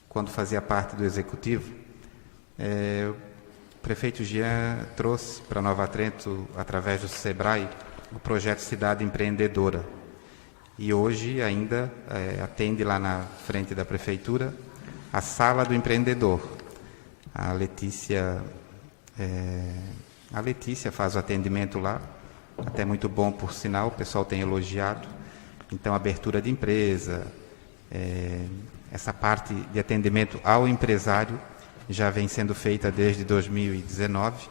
quando fazia parte do Executivo, o prefeito Jean trouxe para Nova Trento, através do SEBRAE, o projeto Cidade Empreendedora. E hoje ainda atende lá na frente da Prefeitura a Sala do Empreendedor. A Letícia faz o atendimento lá, até muito bom, por sinal, o pessoal tem elogiado. Então, abertura de empresa, essa parte de atendimento ao empresário já vem sendo feita desde 2019,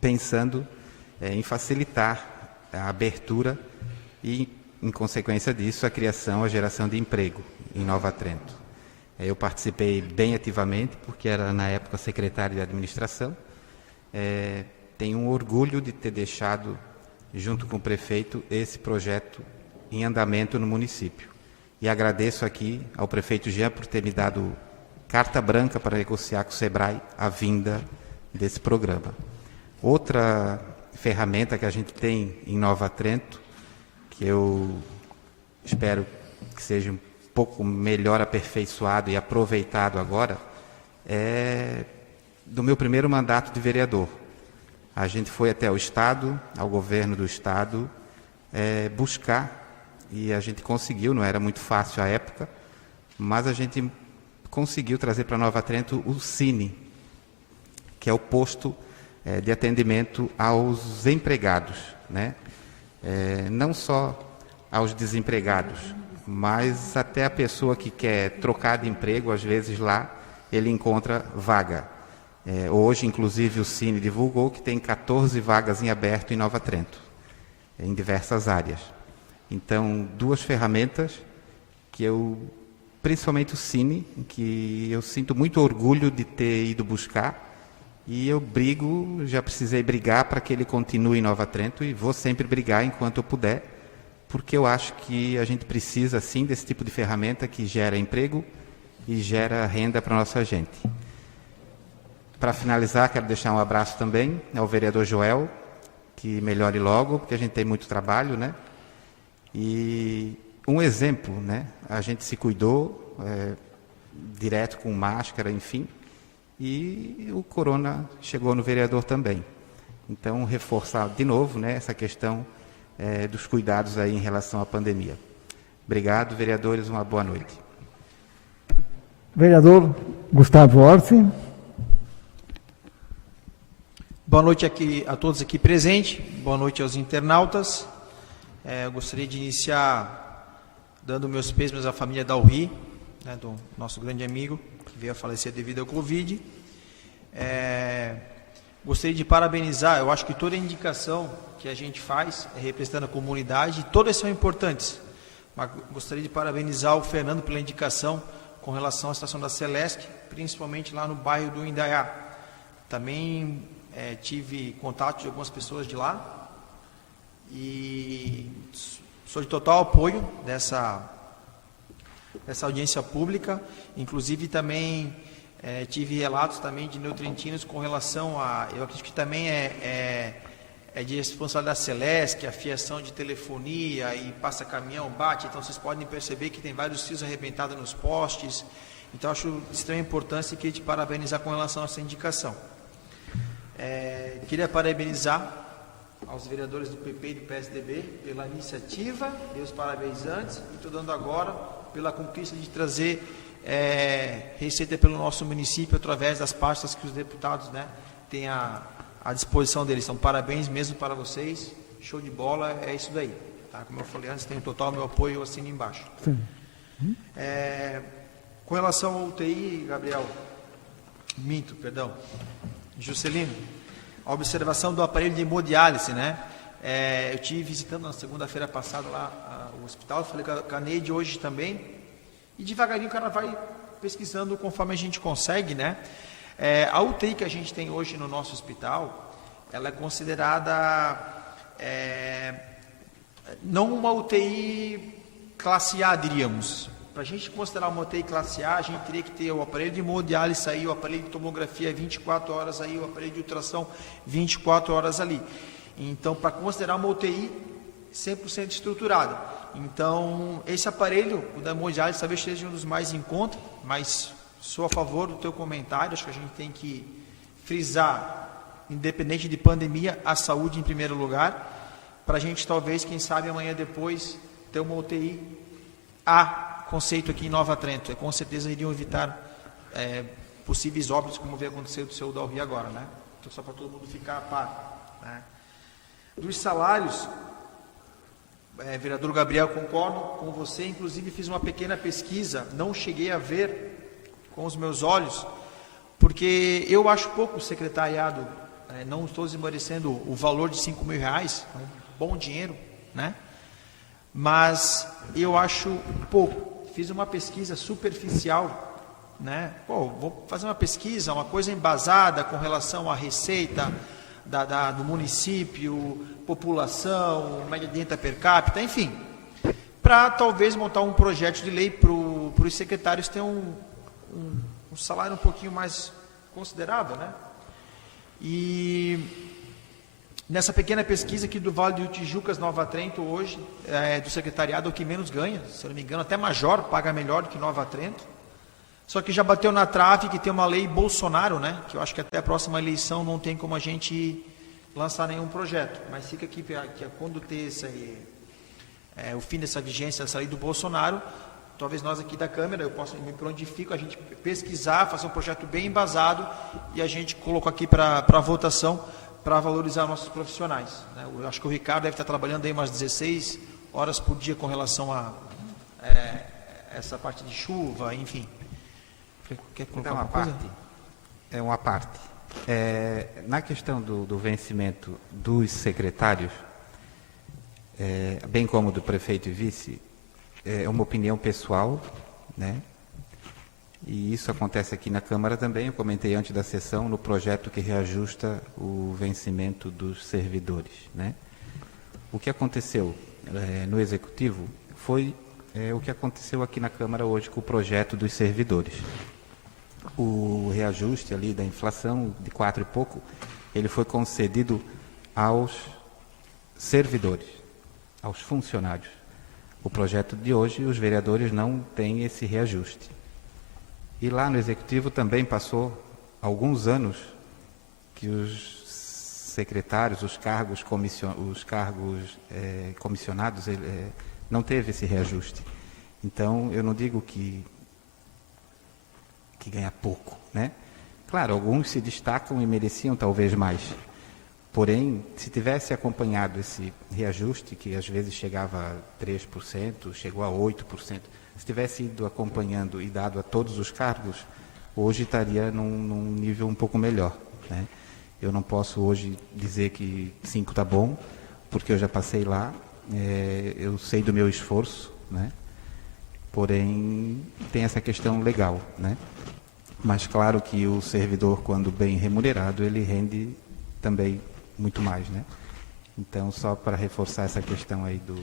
pensando em facilitar a abertura e, em consequência disso, a criação, a geração de emprego em Nova Trento. Eu participei bem ativamente, porque era, na época, secretário de administração. Tenho um orgulho de ter deixado, junto com o prefeito, esse projeto em andamento no município. E agradeço aqui ao prefeito Jean por ter me dado carta branca para negociar com o SEBRAE a vinda desse programa. Outra ferramenta que a gente tem em Nova Trento, que eu espero que seja pouco melhor aperfeiçoado e aproveitado agora é do meu primeiro mandato de vereador. A gente foi até o Estado, ao governo do Estado, buscar, e a gente conseguiu, não era muito fácil à época, mas a gente conseguiu trazer para Nova Trento o Cine, que é o posto de atendimento aos empregados, né? Não só aos desempregados, mas até a pessoa que quer trocar de emprego, às vezes lá ele encontra vaga. Hoje, inclusive, o Cine divulgou que tem 14 vagas em aberto em Nova Trento, em diversas áreas. Então, 2 ferramentas que principalmente o Cine, que eu sinto muito orgulho de ter ido buscar, e eu já precisei brigar para que ele continue em Nova Trento, e vou sempre brigar enquanto eu puder, porque eu acho que a gente precisa, sim, desse tipo de ferramenta que gera emprego e gera renda para a nossa gente. Para finalizar, quero deixar um abraço também ao vereador Joel, que melhore logo, porque a gente tem muito trabalho, né? E um exemplo, né? A gente se cuidou, direto com máscara, enfim, e o corona chegou no vereador também. Então, reforçar de novo, né, essa questão dos cuidados aí em relação à pandemia. Obrigado, vereadores, uma boa noite. Vereador Gustavo Orsi. Boa noite a todos aqui presentes, boa noite aos internautas. Eu gostaria de iniciar dando meus pêsames à família Dalri, né, do nosso grande amigo, que veio a falecer devido ao Covid. Gostaria de parabenizar, eu acho que toda indicação que a gente faz representando a comunidade, todas são importantes, mas gostaria de parabenizar o Fernando pela indicação com relação à estação da Celesc, principalmente lá no bairro do Indaiá. Também tive contato de algumas pessoas de lá e sou de total apoio dessa audiência pública. Inclusive também tive relatos também de neutrintinos com relação a, eu acredito que também é de responsabilidade da Celesc, a fiação de telefonia e passa caminhão, bate, então vocês podem perceber que tem vários fios arrebentados nos postes. Então acho de extrema importância e queria te parabenizar com relação a essa indicação. Queria parabenizar aos vereadores do PP e do PSDB pela iniciativa, dei os parabéns antes e estou dando agora pela conquista de trazer receita pelo nosso município através das pastas que os deputados, né, têm à disposição deles. Então, parabéns mesmo para vocês, show de bola, é isso daí. Tá? Como eu falei antes, tenho total meu apoio, eu assino embaixo. Com relação ao UTI, Juscelino, a observação do aparelho de hemodiálise, né? Eu estive visitando na segunda-feira passada lá o hospital, falei com a Neide hoje também, e devagarinho o cara vai pesquisando conforme a gente consegue, né? A UTI que a gente tem hoje no nosso hospital, ela é considerada não uma UTI classe A, diríamos. Para a gente considerar uma UTI classe A, a gente teria que ter o aparelho de hemodiálise aí, o aparelho de tomografia 24 horas aí, o aparelho de ultrassom 24 horas ali. Então, para considerar uma UTI 100% estruturada. Então, esse aparelho, o da hemodiálise, talvez seja um dos mais em conta, mas sou a favor do teu comentário. Acho que a gente tem que frisar, independente de pandemia, a saúde em primeiro lugar, para a gente talvez, quem sabe, amanhã depois, ter uma UTI conceito aqui em Nova Trento. Com certeza iriam evitar possíveis óbitos, como veio acontecer do seu Dalri agora, né? Então, só para todo mundo ficar a par, né? Dos salários, vereador Gabriel, concordo com você, inclusive fiz uma pequena pesquisa, não cheguei a ver com os meus olhos, porque eu acho pouco o secretariado, não estou desmerecendo o valor de R$5.000, é um bom dinheiro, né? Mas eu acho pouco. Fiz uma pesquisa superficial, né? Vou fazer uma pesquisa, uma coisa embasada com relação à receita do município, população, média de renda per capita, enfim, para talvez montar um projeto de lei para os secretários terem um salário um pouquinho mais considerável, né? E Nessa pequena pesquisa aqui do Vale do Tijucas, Nova Trento, hoje, do secretariado, é o que menos ganha. Se eu não me engano, até Major paga melhor do que Nova Trento. Só que já bateu na trave que tem uma lei Bolsonaro, né? Que eu acho que até a próxima eleição não tem como a gente lançar nenhum projeto. Mas fica aqui que quando ter o fim dessa vigência, dessa lei do Bolsonaro, talvez nós aqui da Câmara, eu posso me prontifico, a gente pesquisar, fazer um projeto bem embasado e a gente colocou aqui para votação, para valorizar nossos profissionais, né? Eu acho que o Ricardo deve estar trabalhando aí umas 16 horas por dia com relação a essa parte de chuva, enfim. Quer colocar Então, uma coisa? Uma parte. Na questão do vencimento dos secretários, bem como do prefeito e vice, é uma opinião pessoal, né? E isso acontece aqui na Câmara também. Eu comentei antes da sessão no projeto que reajusta o vencimento dos servidores, né? O que aconteceu no Executivo foi o que aconteceu aqui na Câmara hoje com o projeto dos servidores. O reajuste ali da inflação de 4 e pouco, ele foi concedido aos servidores, aos funcionários. O projeto de hoje, os vereadores não têm esse reajuste. E lá no Executivo também passou alguns anos que os secretários, os cargos comissionados, não teve esse reajuste. Então, eu não digo que ganha pouco, né? Claro, alguns se destacam e mereciam talvez mais. Porém, se tivesse acompanhado esse reajuste, que às vezes chegava a 3%, chegou a 8%, se tivesse ido acompanhando e dado a todos os cargos, hoje estaria num nível um pouco melhor, né? Eu não posso hoje dizer que 5 está bom, porque eu já passei lá, eu sei do meu esforço, né? Porém, tem essa questão legal, né? Mas claro que o servidor, quando bem remunerado, ele rende também muito mais, né? Então, só para reforçar essa questão aí do...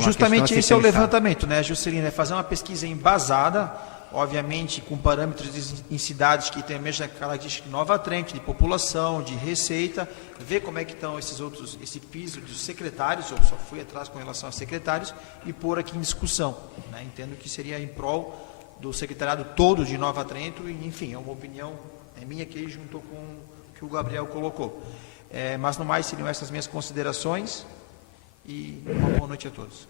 Justamente esse é o levantamento, né, Juscelino? É fazer uma pesquisa embasada, obviamente com parâmetros em cidades que têm a mesma característica de Nova Trento, de população, de receita, ver como é que estão esse piso dos secretários, eu só fui atrás com relação aos secretários, e pôr aqui em discussão, né? Entendo que seria em prol do secretariado todo de Nova Trento, e enfim, é uma opinião minha que juntou com o que o Gabriel colocou. Mas no mais seriam essas minhas considerações, e uma boa noite a todos.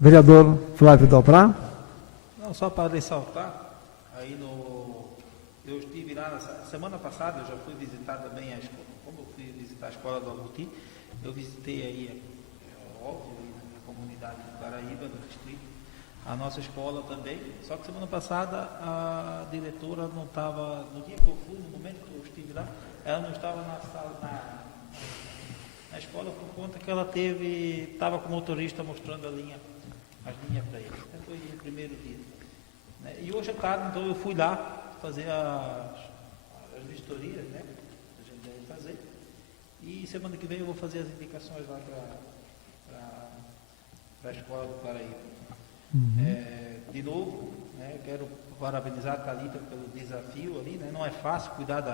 Vereador Flávio Dalprá. Não, só para ressaltar, eu estive lá na semana passada, eu já fui visitar também a escola, como eu fui visitar a escola do Abuti, eu visitei aí, óbvio, na minha comunidade do Paraíba, do distrito, a nossa escola também, só que semana passada a diretora não estava, no dia que eu fui, no momento que eu estive lá, ela não estava na sala, na escola, por conta que ela estava com o motorista mostrando as linhas para ele. Então, foi o primeiro dia, né? E hoje à tarde, então, eu fui lá fazer as vistorias, né? A gente deve fazer. E semana que vem eu vou fazer as indicações lá para a escola do Paraíba. De novo, né, quero parabenizar a Thalita pelo desafio ali, né? Não é fácil cuidar de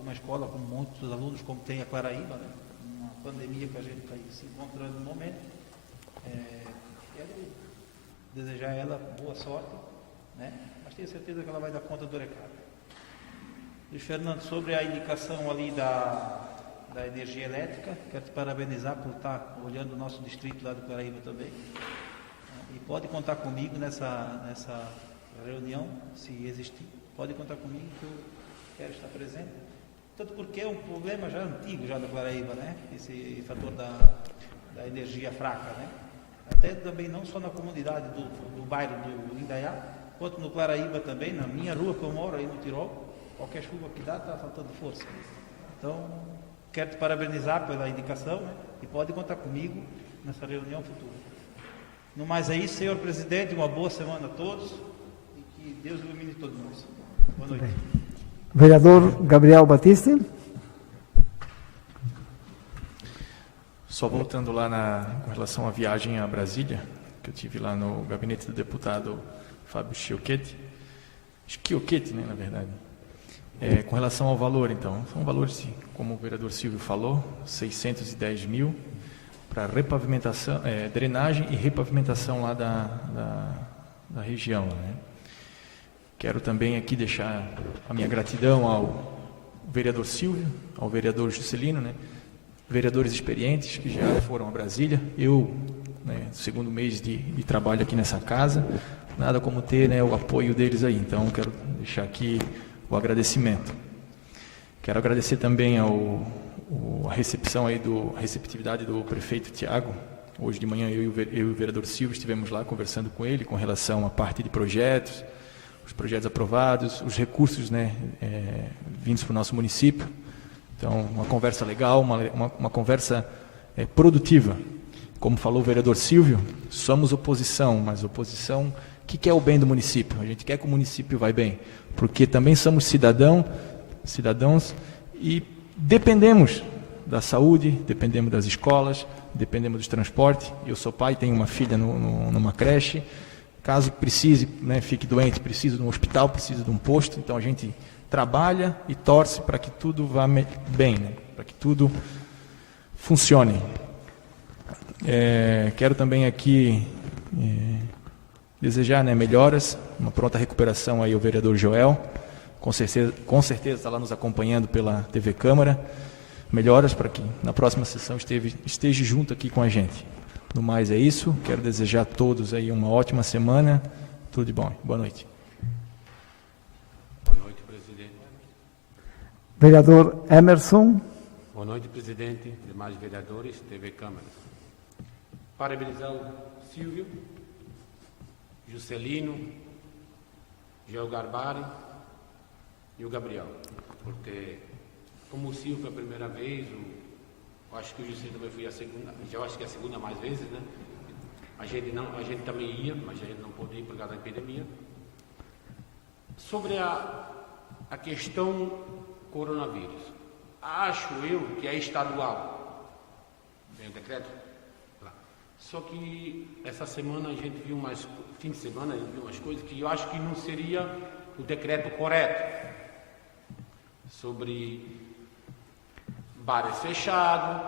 uma escola com muitos alunos, como tem a Paraíba, né? Uma pandemia que a gente está se encontrando no momento. Quero desejar a ela boa sorte, né? Mas tenho certeza que ela vai dar conta do recado. Luiz Fernando, sobre a indicação ali da energia elétrica, quero te parabenizar por estar olhando o nosso distrito lá do Paraíba também. E pode contar comigo nessa reunião, se existir. Pode contar comigo que eu quero estar presente. Tanto porque é um problema já antigo já da Paraíba, né? Esse fator da energia fraca, né? Até também não só na comunidade do bairro do Indaiá, quanto no Paraíba também, na minha rua que eu moro aí no Tirol, qualquer chuva que dá está faltando força. Então, quero te parabenizar pela indicação, né? E pode contar comigo nessa reunião futura. No mais é isso, senhor presidente, uma boa semana a todos e que Deus ilumine todos nós. Boa noite. Vereador Gabriel Batista. Só voltando lá com relação à viagem a Brasília, que eu tive lá no gabinete do deputado Fábio Schiochetti, né, na verdade. Com relação ao valor, então, são valores, como o vereador Silvio falou, 610 mil para repavimentação, drenagem e repavimentação lá da região. Né? Quero também aqui deixar a minha gratidão ao vereador Silvio, ao vereador Juscelino, né? Vereadores experientes que já foram a Brasília. Eu, segundo mês de trabalho aqui nessa casa, nada como ter, né, o apoio deles aí. Então, quero deixar aqui o agradecimento. Quero agradecer também a recepção aí a receptividade do prefeito Tiago. Hoje de manhã eu e o vereador Silvio estivemos lá conversando com ele com relação à parte de projetos, os projetos aprovados, os recursos, né, vindos para o nosso município. Então, uma conversa legal, uma conversa produtiva. Como falou o vereador Silvio, somos oposição, mas oposição que quer o bem do município. A gente quer que o município vá bem, porque também somos cidadãos e dependemos da saúde, dependemos das escolas, dependemos do transporte. Eu sou pai, tenho uma filha numa creche. Caso precise, né, fique doente, precisa de um hospital, precisa de um posto. Então a gente trabalha e torce para que tudo vá bem, né, para que tudo funcione. Quero também aqui desejar, né, melhoras, uma pronta recuperação aí ao vereador Joel. Com certeza está lá nos acompanhando pela TV Câmara. Melhoras para que na próxima sessão esteja junto aqui com a gente. No mais é isso. Quero desejar a todos aí uma ótima semana. Tudo de bom. Boa noite. Boa noite, presidente. Vereador Emerson. Boa noite, presidente, demais vereadores, TV Câmara. Parabenizar o Silvio, Juscelino, Joel Garbari e o Gabriel, porque como o Silvio foi a primeira vez, eu acho que o Juscelino também foi a segunda, já acho que é a segunda mais vezes, né? A gente também ia, mas a gente não pôde ir por causa da epidemia. Sobre a questão coronavírus, acho eu que é estadual. Tem o decreto? Lá. Só que essa semana a gente viu fim de semana a gente viu umas coisas que eu acho que não seria o decreto correto. Sobre bares fechados,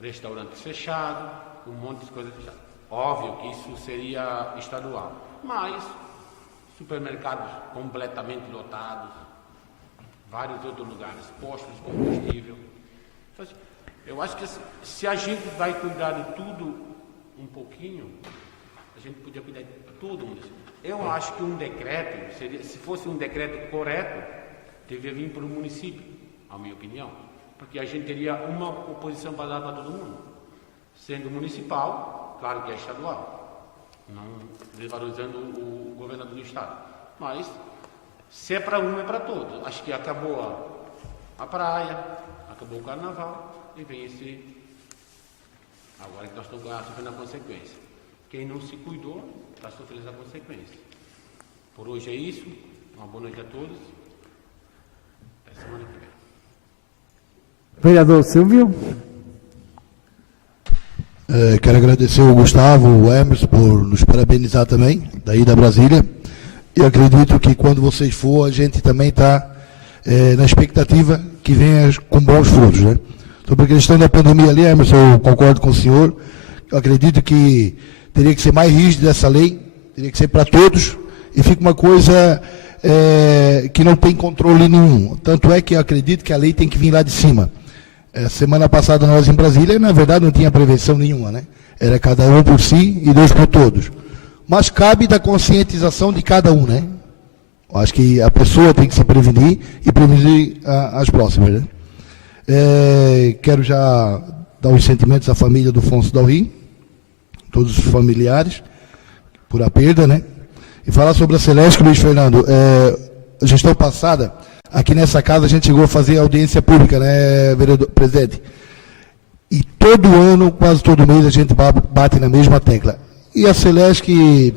restaurantes fechados, um monte de coisas fechadas. Óbvio que isso seria estadual, mas supermercados completamente lotados, vários outros lugares, postos de combustível. Eu acho que se a gente vai cuidar de tudo um pouquinho, a gente podia cuidar de todo mundo. Eu acho que um decreto, se fosse um decreto correto, deveria vir para o município, a minha opinião, porque a gente teria uma oposição para dar para todo mundo. Sendo municipal, claro que é estadual, não desvalorizando o governador do estado. Mas, se é para um, é para todos. Acho que acabou a praia, acabou o carnaval, e vem esse... Agora que nós estamos sofrendo a consequência. Quem não se cuidou, está sofrendo a consequência. Por hoje é isso. Uma boa noite a todos. Até semana que vem. Vereador Silvio. Quero agradecer o Gustavo, o Emerson, por nos parabenizar também, daí da Brasília. E acredito que quando vocês for, a gente também está na expectativa que venha com bons frutos, né? Sobre a questão da pandemia ali, Emerson, eu concordo com o senhor. Eu acredito que teria que ser mais rígido essa lei, teria que ser para todos, e fica uma coisa que não tem controle nenhum. Tanto é que eu acredito que a lei tem que vir lá de cima. Semana passada nós em Brasília, na verdade, não tinha prevenção nenhuma, né? Era cada um por si e Deus por todos. Mas cabe da conscientização de cada um, né? Eu acho que a pessoa tem que se prevenir e prevenir as próximas, né? Quero já dar os sentimentos à família do Afonso Dalry, todos os familiares, por a perda, né? E falar sobre a Celeste, Luiz Fernando. A gestão passada, aqui nessa casa, a gente chegou a fazer audiência pública, né, vereador, presidente? E todo ano, quase todo mês, a gente bate na mesma tecla. E a Celeste, que,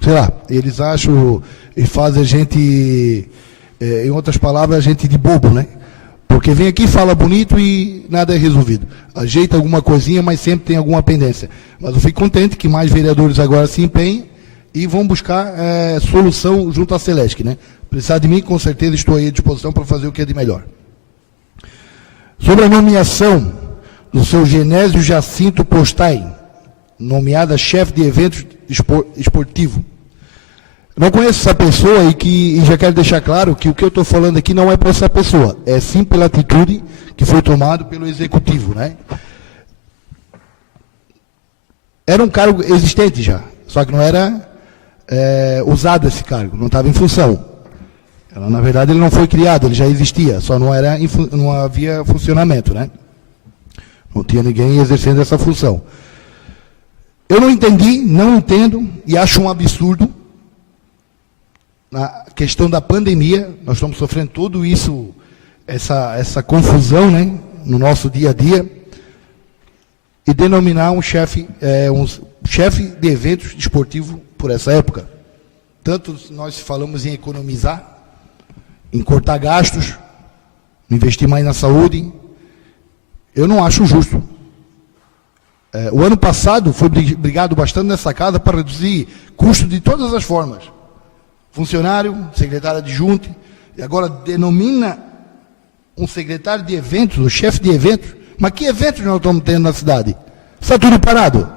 sei lá, eles acham e fazem a gente, em outras palavras, a gente de bobo, né? Porque vem aqui, fala bonito e nada é resolvido. Ajeita alguma coisinha, mas sempre tem alguma pendência. Mas eu fico contente que mais vereadores agora se empenhem e vão buscar solução junto à Celesc, né? Precisar de mim, com certeza estou aí à disposição para fazer o que é de melhor. Sobre a nomeação do seu Genésio Jacinto Postai, nomeada chefe de eventos esportivo. Não conheço essa pessoa e já quero deixar claro que o que eu estou falando aqui não é para essa pessoa, é sim pela atitude que foi tomada pelo executivo, né? Era um cargo existente já, só que não era usado esse cargo, não estava em função. Na verdade, ele não foi criado, ele já existia, só não havia funcionamento, né? Não tinha ninguém exercendo essa função. Eu não entendi, não entendo e acho um absurdo na questão da pandemia. Nós estamos sofrendo tudo isso, essa confusão, né, no nosso dia a dia, e denominar um chefe de eventos esportivo por essa época. Tanto nós falamos em economizar, em cortar gastos, investir mais na saúde. Eu não acho justo. O ano passado foi brigado bastante nessa casa para reduzir custo de todas as formas. Funcionário, secretário adjunto, e agora denomina um secretário de eventos, um chefe de eventos. Mas que eventos nós estamos tendo na cidade? Está tudo parado.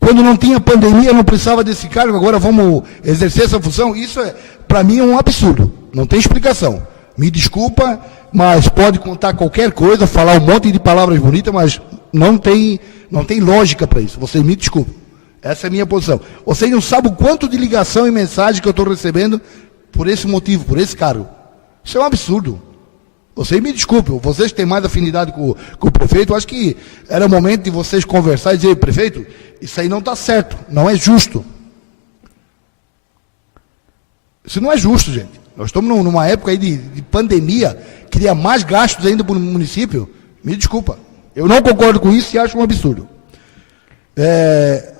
Quando não tinha pandemia, não precisava desse cargo, agora vamos exercer essa função. Isso, para mim, é um absurdo. Não tem explicação. Me desculpa, mas pode contar qualquer coisa, falar um monte de palavras bonitas, mas não tem lógica para isso. Vocês me desculpem. Essa é a minha posição. Vocês não sabem o quanto de ligação e mensagem que eu estou recebendo por esse motivo, por esse cargo. Isso é um absurdo. Vocês me desculpem, vocês que têm mais afinidade com o prefeito, eu acho que era o momento de vocês conversar e dizer, prefeito, isso aí não está certo, não é justo. Isso não é justo, gente. Nós estamos numa época aí de pandemia, cria mais gastos ainda para o município. Me desculpa. Eu não concordo com isso e acho um absurdo.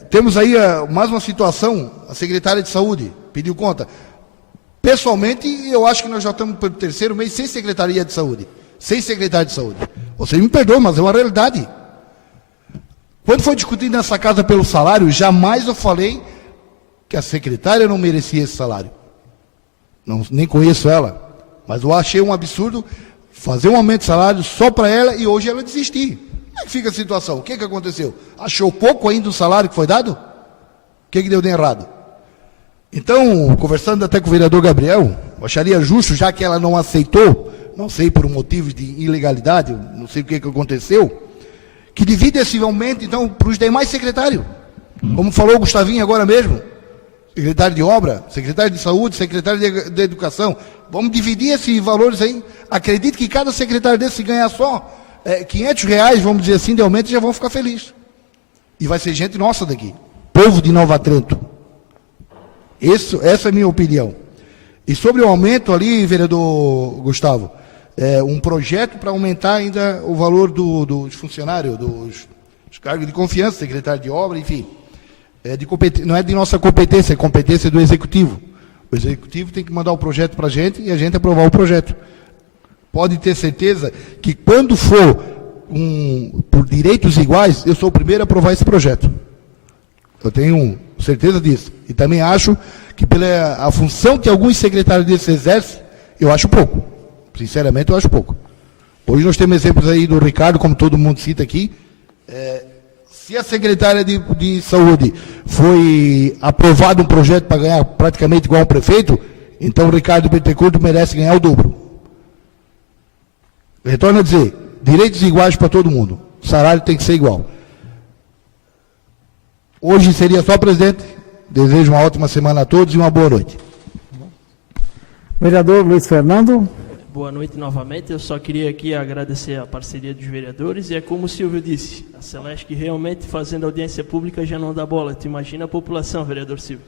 Temos aí mais uma situação, a secretária de saúde pediu conta. Pessoalmente, eu acho que nós já estamos pelo terceiro mês sem secretaria de saúde. Sem secretário de saúde. Vocês me perdoam, mas é uma realidade. Quando foi discutido nessa casa pelo salário, jamais eu falei que a secretária não merecia esse salário. Nem conheço ela. Mas eu achei um absurdo fazer um aumento de salário só para ela e hoje ela desistir. Como é que fica a situação? O que aconteceu? Achou pouco ainda o salário que foi dado? O que deu de errado? Então, conversando até com o vereador Gabriel, eu acharia justo, já que ela não aceitou, não sei por um motivo de ilegalidade, não sei o que aconteceu, que divida esse aumento, então, para os demais secretários. Como falou o Gustavinho agora mesmo, secretário de obra, secretário de saúde, secretário de educação. Vamos dividir esses valores aí. Acredito que cada secretário desse, se ganhar só R$500, vamos dizer assim, de aumento, já vão ficar felizes. E vai ser gente nossa daqui. Povo de Nova Trento. Essa é a minha opinião. E sobre o aumento ali, vereador Gustavo, um projeto para aumentar ainda o valor dos funcionários, dos cargos de confiança, secretário de obra, enfim. Não é de nossa competência, é competência do Executivo. O Executivo tem que mandar o projeto para a gente e a gente aprovar o projeto. Pode ter certeza que quando for por direitos iguais, eu sou o primeiro a aprovar esse projeto. Eu tenho certeza disso. E também acho que a função que alguns secretários desses exercem, eu acho pouco. Sinceramente, eu acho pouco. Hoje nós temos exemplos aí do Ricardo, como todo mundo cita aqui. Se a secretária de saúde foi aprovado um projeto para ganhar praticamente igual ao prefeito, então o Ricardo Bittencourt merece ganhar o dobro. Retorno a dizer, direitos iguais para todo mundo. O salário tem que ser igual. Hoje seria só, presidente. Desejo uma ótima semana a todos e uma boa noite. Vereador Luiz Fernando. Boa noite novamente. Eu só queria aqui agradecer a parceria dos vereadores. E é como o Silvio disse, a Celesc realmente fazendo audiência pública já não dá bola. Tu imagina a população, vereador Silvio,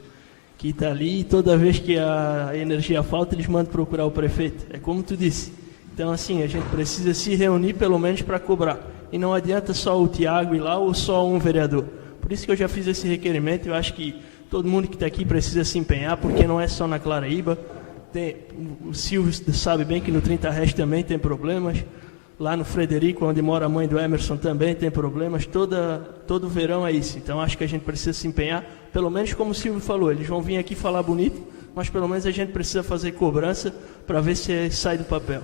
que está ali e toda vez que a energia falta, eles mandam procurar o prefeito. É como tu disse. Então, assim, a gente precisa se reunir pelo menos para cobrar. E não adianta só o Tiago ir lá ou só um vereador. Por isso que eu já fiz esse requerimento. Eu acho que todo mundo que está aqui precisa se empenhar, porque não é só na Claraíba. O Silvio sabe bem que no 30 Res também tem problemas. Lá no Frederico, onde mora a mãe do Emerson, também tem problemas. Todo verão é isso. Então, acho que a gente precisa se empenhar, pelo menos como o Silvio falou, eles vão vir aqui falar bonito, mas pelo menos a gente precisa fazer cobrança para ver se sai do papel.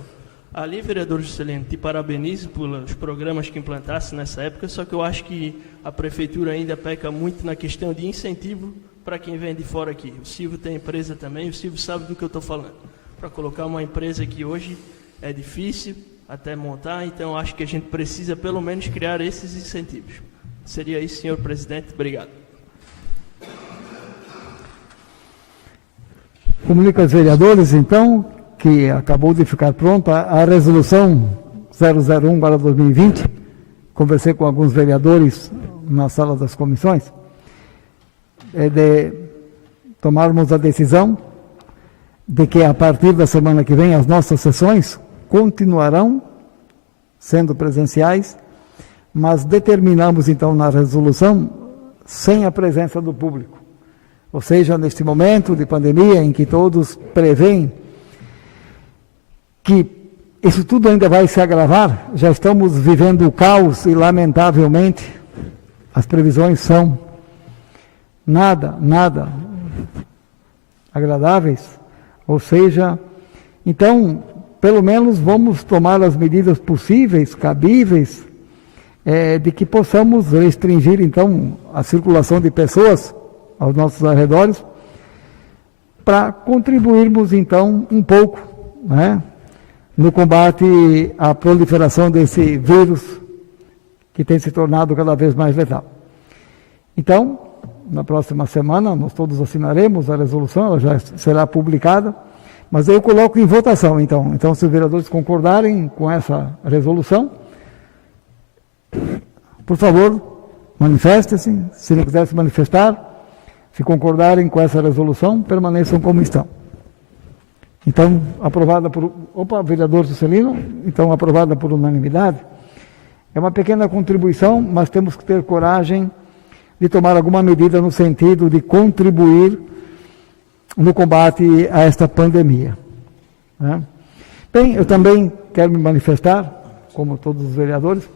Ali, vereador Juscelino, te parabenizo pelos programas que implantasse nessa época, só que eu acho que a prefeitura ainda peca muito na questão de incentivo para quem vem de fora aqui. O Silvio tem empresa também, o Silvio sabe do que eu estou falando. Para colocar uma empresa que hoje é difícil até montar, então acho que a gente precisa pelo menos criar esses incentivos. Seria isso, senhor presidente. Obrigado. Comunico aos vereadores, então, que acabou de ficar pronta a resolução 001/2020. Conversei com alguns vereadores na sala das comissões, de tomarmos a decisão de que a partir da semana que vem as nossas sessões continuarão sendo presenciais, mas determinamos então na resolução sem a presença do público. Ou seja, neste momento de pandemia em que todos preveem que isso tudo ainda vai se agravar, já estamos vivendo o caos e, lamentavelmente, as previsões são nada agradáveis. Ou seja, então, pelo menos vamos tomar as medidas possíveis, cabíveis, de que possamos restringir, então, a circulação de pessoas aos nossos arredores, para contribuirmos, então, um pouco, né, no combate à proliferação desse vírus que tem se tornado cada vez mais letal. Então, na próxima semana, nós todos assinaremos a resolução, ela já será publicada, mas eu coloco em votação, então. Então, se os vereadores concordarem com essa resolução, por favor, manifestem-se. Se não quiser se manifestar, se concordarem com essa resolução, permaneçam como estão. Então, aprovada por... vereador Juscelino, então aprovada por unanimidade. É uma pequena contribuição, mas temos que ter coragem de tomar alguma medida no sentido de contribuir no combate a esta pandemia. Né? Bem, eu também quero me manifestar, como todos os vereadores.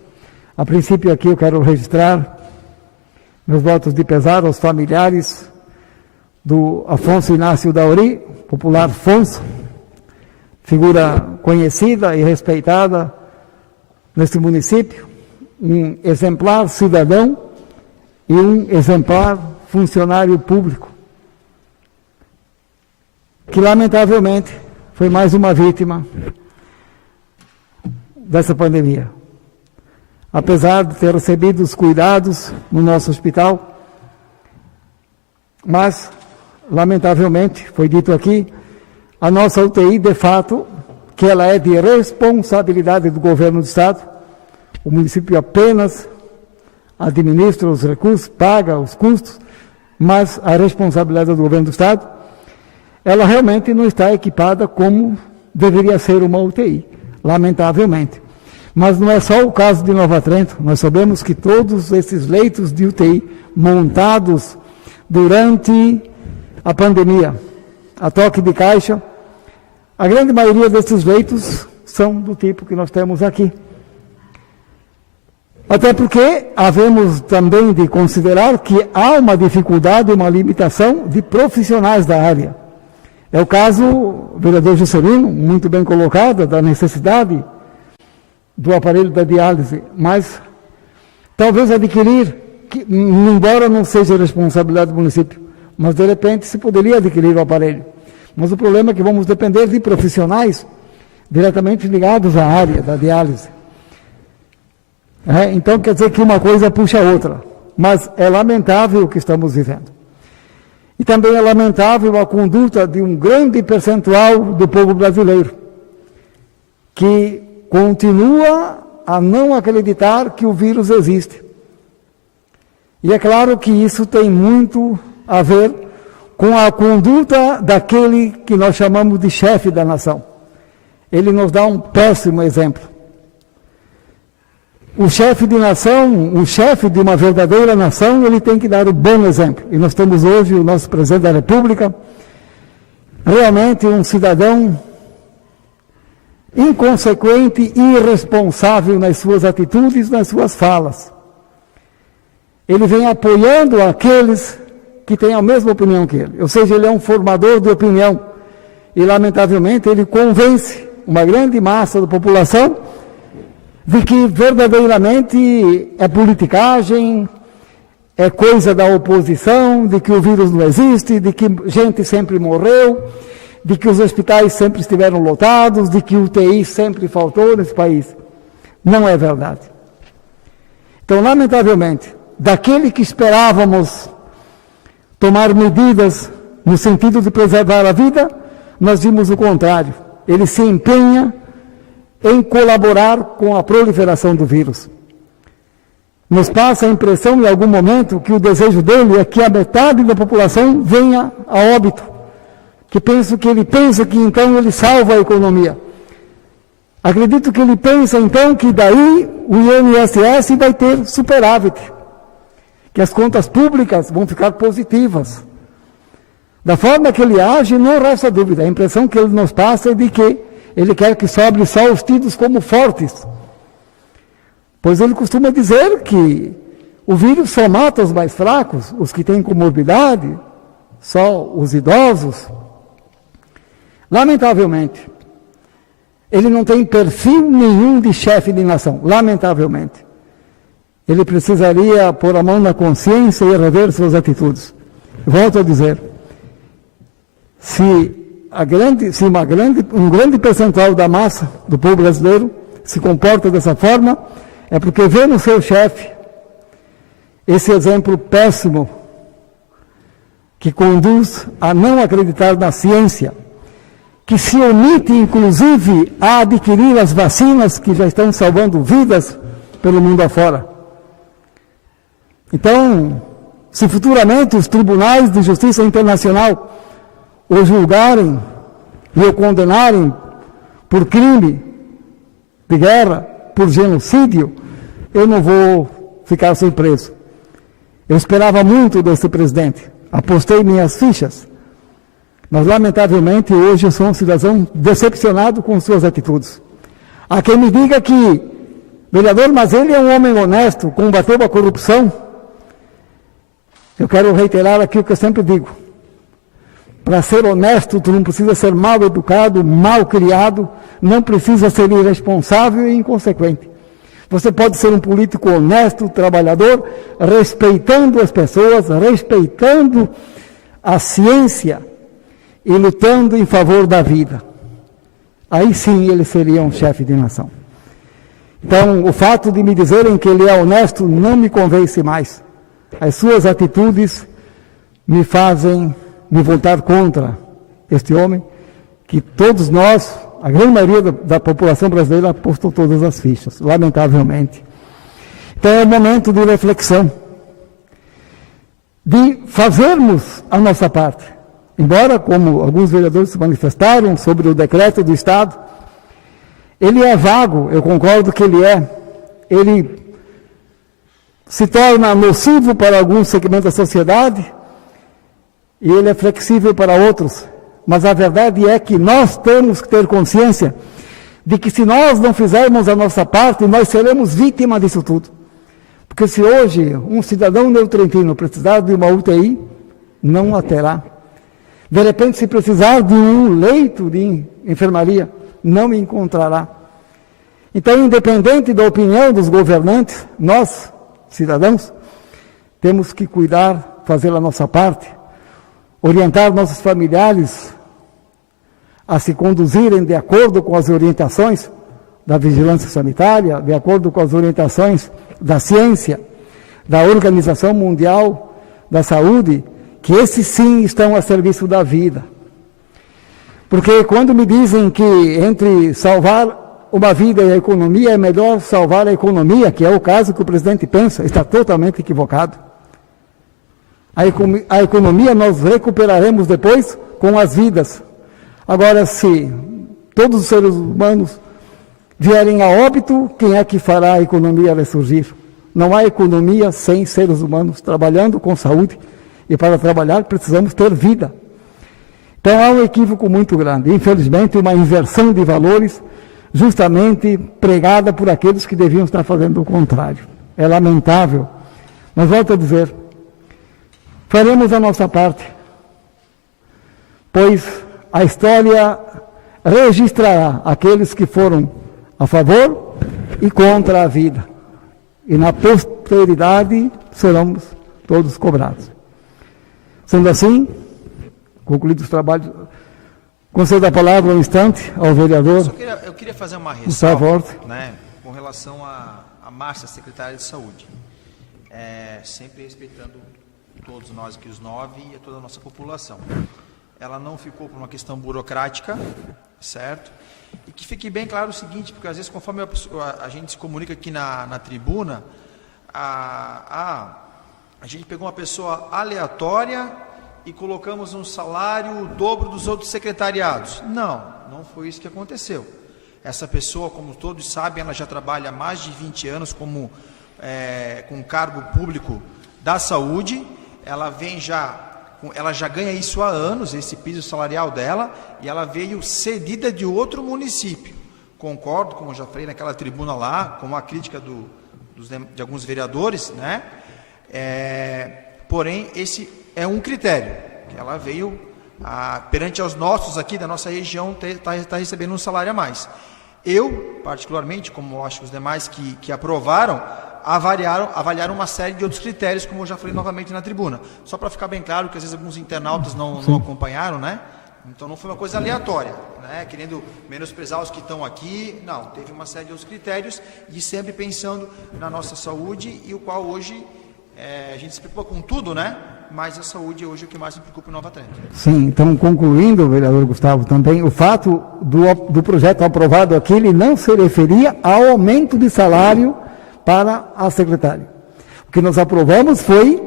A princípio aqui eu quero registrar meus votos de pesar aos familiares do Afonso Inácio Dauri, popular Afonso, figura conhecida e respeitada neste município, um exemplar cidadão e um exemplar funcionário público, que lamentavelmente foi mais uma vítima dessa pandemia. Apesar de ter recebido os cuidados no nosso hospital, mas, lamentavelmente, foi dito aqui, a nossa UTI, de fato, que ela é de responsabilidade do governo do Estado, o município apenas administra os recursos, paga os custos, mas a responsabilidade do governo do Estado, ela realmente não está equipada como deveria ser uma UTI, lamentavelmente. Mas não é só o caso de Nova Trento, nós sabemos que todos esses leitos de UTI montados durante a pandemia, a toque de caixa, a grande maioria desses leitos são do tipo que nós temos aqui. Até porque havemos também de considerar que há uma dificuldade, uma limitação de profissionais da área. É o caso, vereador Juscelino, muito bem colocado, da necessidade do aparelho da diálise, mas talvez adquirir, que, embora não seja responsabilidade do município, mas de repente se poderia adquirir o aparelho. Mas o problema é que vamos depender de profissionais diretamente ligados à área da diálise. Então quer dizer que uma coisa puxa a outra, mas é lamentável o que estamos vivendo. E também é lamentável a conduta de um grande percentual do povo brasileiro, que continua a não acreditar que o vírus existe. E é claro que isso tem muito a ver com a conduta daquele que nós chamamos de chefe da nação. Ele nos dá um péssimo exemplo. O chefe de nação, o chefe de uma verdadeira nação, ele tem que dar o bom exemplo. E nós temos hoje o nosso presidente da República, realmente um cidadão inconsequente e irresponsável nas suas atitudes, nas suas falas. Ele vem apoiando aqueles que têm a mesma opinião que ele. Ou seja, ele é um formador de opinião. E, lamentavelmente, ele convence uma grande massa da população de que verdadeiramente é politicagem, é coisa da oposição, de que o vírus não existe, de que gente sempre morreu, de que os hospitais sempre estiveram lotados, de que o UTI sempre faltou nesse país. Não é verdade. Então, lamentavelmente, daquele que esperávamos tomar medidas no sentido de preservar a vida, nós vimos o contrário. Ele se empenha em colaborar com a proliferação do vírus. Nos passa a impressão, em algum momento, que o desejo dele é que a metade da população venha a óbito. Que ele pensa que então ele salva a economia. Acredito que ele pensa então que daí o INSS vai ter superávit, que as contas públicas vão ficar positivas. Da forma que ele age, não resta dúvida. A impressão que ele nos passa é de que ele quer que sobre só os tidos como fortes. Pois ele costuma dizer que o vírus só mata os mais fracos, os que têm comorbidade, só os idosos. Lamentavelmente, ele não tem perfil nenhum de chefe de nação. Lamentavelmente. Ele precisaria pôr a mão na consciência e rever suas atitudes. Volto a dizer, se um grande percentual da massa do povo brasileiro se comporta dessa forma, é porque vê no seu chefe esse exemplo péssimo que conduz a não acreditar na ciência, que se omite, inclusive, a adquirir as vacinas que já estão salvando vidas pelo mundo afora. Então, se futuramente os tribunais de justiça internacional o julgarem e o condenarem por crime de guerra, por genocídio, eu não vou ficar surpreso. Eu esperava muito desse presidente, apostei minhas fichas, mas lamentavelmente hoje eu sou um cidadão decepcionado com suas atitudes. Há quem me diga que, vereador, mas ele é um homem honesto, combateu a corrupção. Eu quero reiterar aqui o que eu sempre digo. Para ser honesto, tu não precisa ser mal educado, mal criado, não precisa ser irresponsável e inconsequente. Você pode ser um político honesto, trabalhador, respeitando as pessoas, respeitando a ciência e lutando em favor da vida. Aí sim ele seria um chefe de nação. Então, o fato de me dizerem que ele é honesto não me convence mais. As suas atitudes me fazem me voltar contra este homem, que todos nós, a grande maioria da população brasileira, apostou todas as fichas, lamentavelmente. Então é um momento de reflexão, de fazermos a nossa parte. Embora, como alguns vereadores se manifestaram sobre o decreto do Estado, ele é vago, eu concordo que ele se torna nocivo para alguns segmentos da sociedade, e ele é flexível para outros, mas a verdade é que nós temos que ter consciência de que se nós não fizermos a nossa parte, nós seremos vítima disso tudo. Porque se hoje um cidadão neutrentino precisar de uma UTI, não a terá. De repente, se precisar de um leito de enfermaria, não encontrará. Então, independente da opinião dos governantes, nós, cidadãos, temos que cuidar, fazer a nossa parte, orientar nossos familiares a se conduzirem de acordo com as orientações da vigilância sanitária, de acordo com as orientações da ciência, da Organização Mundial da Saúde, que esses sim estão a serviço da vida. Porque quando me dizem que entre salvar uma vida e a economia é melhor salvar a economia, que é o caso que o presidente pensa, está totalmente equivocado. A economia nós recuperaremos depois com as vidas. Agora, se todos os seres humanos vierem a óbito, quem é que fará a economia ressurgir? Não há economia sem seres humanos trabalhando com saúde. E para trabalhar precisamos ter vida. Então há um equívoco muito grande. Infelizmente, uma inversão de valores justamente pregada por aqueles que deviam estar fazendo o contrário. É lamentável, mas volto a dizer, faremos a nossa parte, pois a história registrará aqueles que foram a favor e contra a vida, e na posteridade seremos todos cobrados. Sendo assim, concluídos os trabalhos, concedo a palavra um instante ao vereador. Eu queria fazer uma ressalva, né, com relação a Márcia, secretária de Saúde. Sempre respeitando todos nós aqui, os 9, e a toda a nossa população. Ela não ficou por uma questão burocrática, certo? E que fique bem claro o seguinte, porque às vezes, conforme a gente se comunica aqui na tribuna, a gente pegou uma pessoa aleatória e colocamos um salário o dobro dos outros secretariados. Não foi isso que aconteceu. Essa pessoa, como todos sabem, ela já trabalha há mais de 20 anos com cargo público da saúde. Ela já ganha isso há anos, esse piso salarial dela, e ela veio cedida de outro município. Concordo, como eu já falei naquela tribuna lá, com a crítica de alguns vereadores, né? Porém, esse é um critério, que ela veio, perante aos nossos aqui da nossa região, está recebendo um salário a mais. Eu, particularmente, como acho que os demais que aprovaram, avaliaram uma série de outros critérios, como eu já falei novamente na tribuna. Só para ficar bem claro, que às vezes alguns internautas não acompanharam, né? Então não foi uma coisa aleatória, né? Querendo menosprezar os que estão aqui. Não, teve uma série de outros critérios, e sempre pensando na nossa saúde, e o qual hoje a gente se preocupa com tudo, né? Mas a saúde hoje é o que mais se preocupa em Nova Trento. Sim, então concluindo, vereador Gustavo, também o fato do projeto aprovado aqui, ele não se referia ao aumento de salário para a secretária. O que nós aprovamos foi,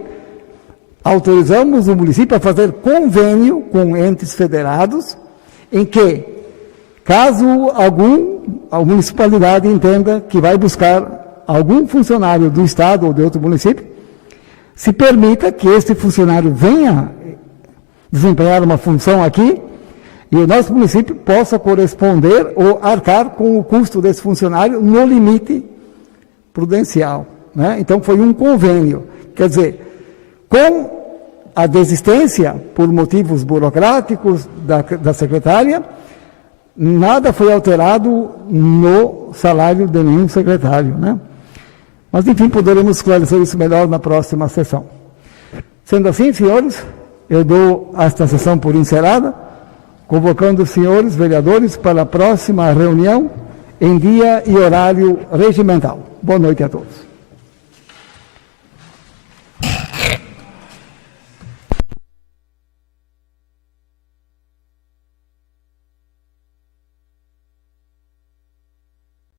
autorizamos o município a fazer convênio com entes federados, em que, caso a municipalidade entenda que vai buscar algum funcionário do Estado ou de outro município, se permita que este funcionário venha desempenhar uma função aqui e o nosso município possa corresponder ou arcar com o custo desse funcionário no limite prudencial, né? Então foi um convênio, quer dizer, com a desistência por motivos burocráticos da secretária, nada foi alterado no salário de nenhum secretário, né? Mas, enfim, poderemos esclarecer isso melhor na próxima sessão. Sendo assim, senhores, eu dou esta sessão por encerrada, convocando os senhores vereadores para a próxima reunião em dia e horário regimental. Boa noite a todos.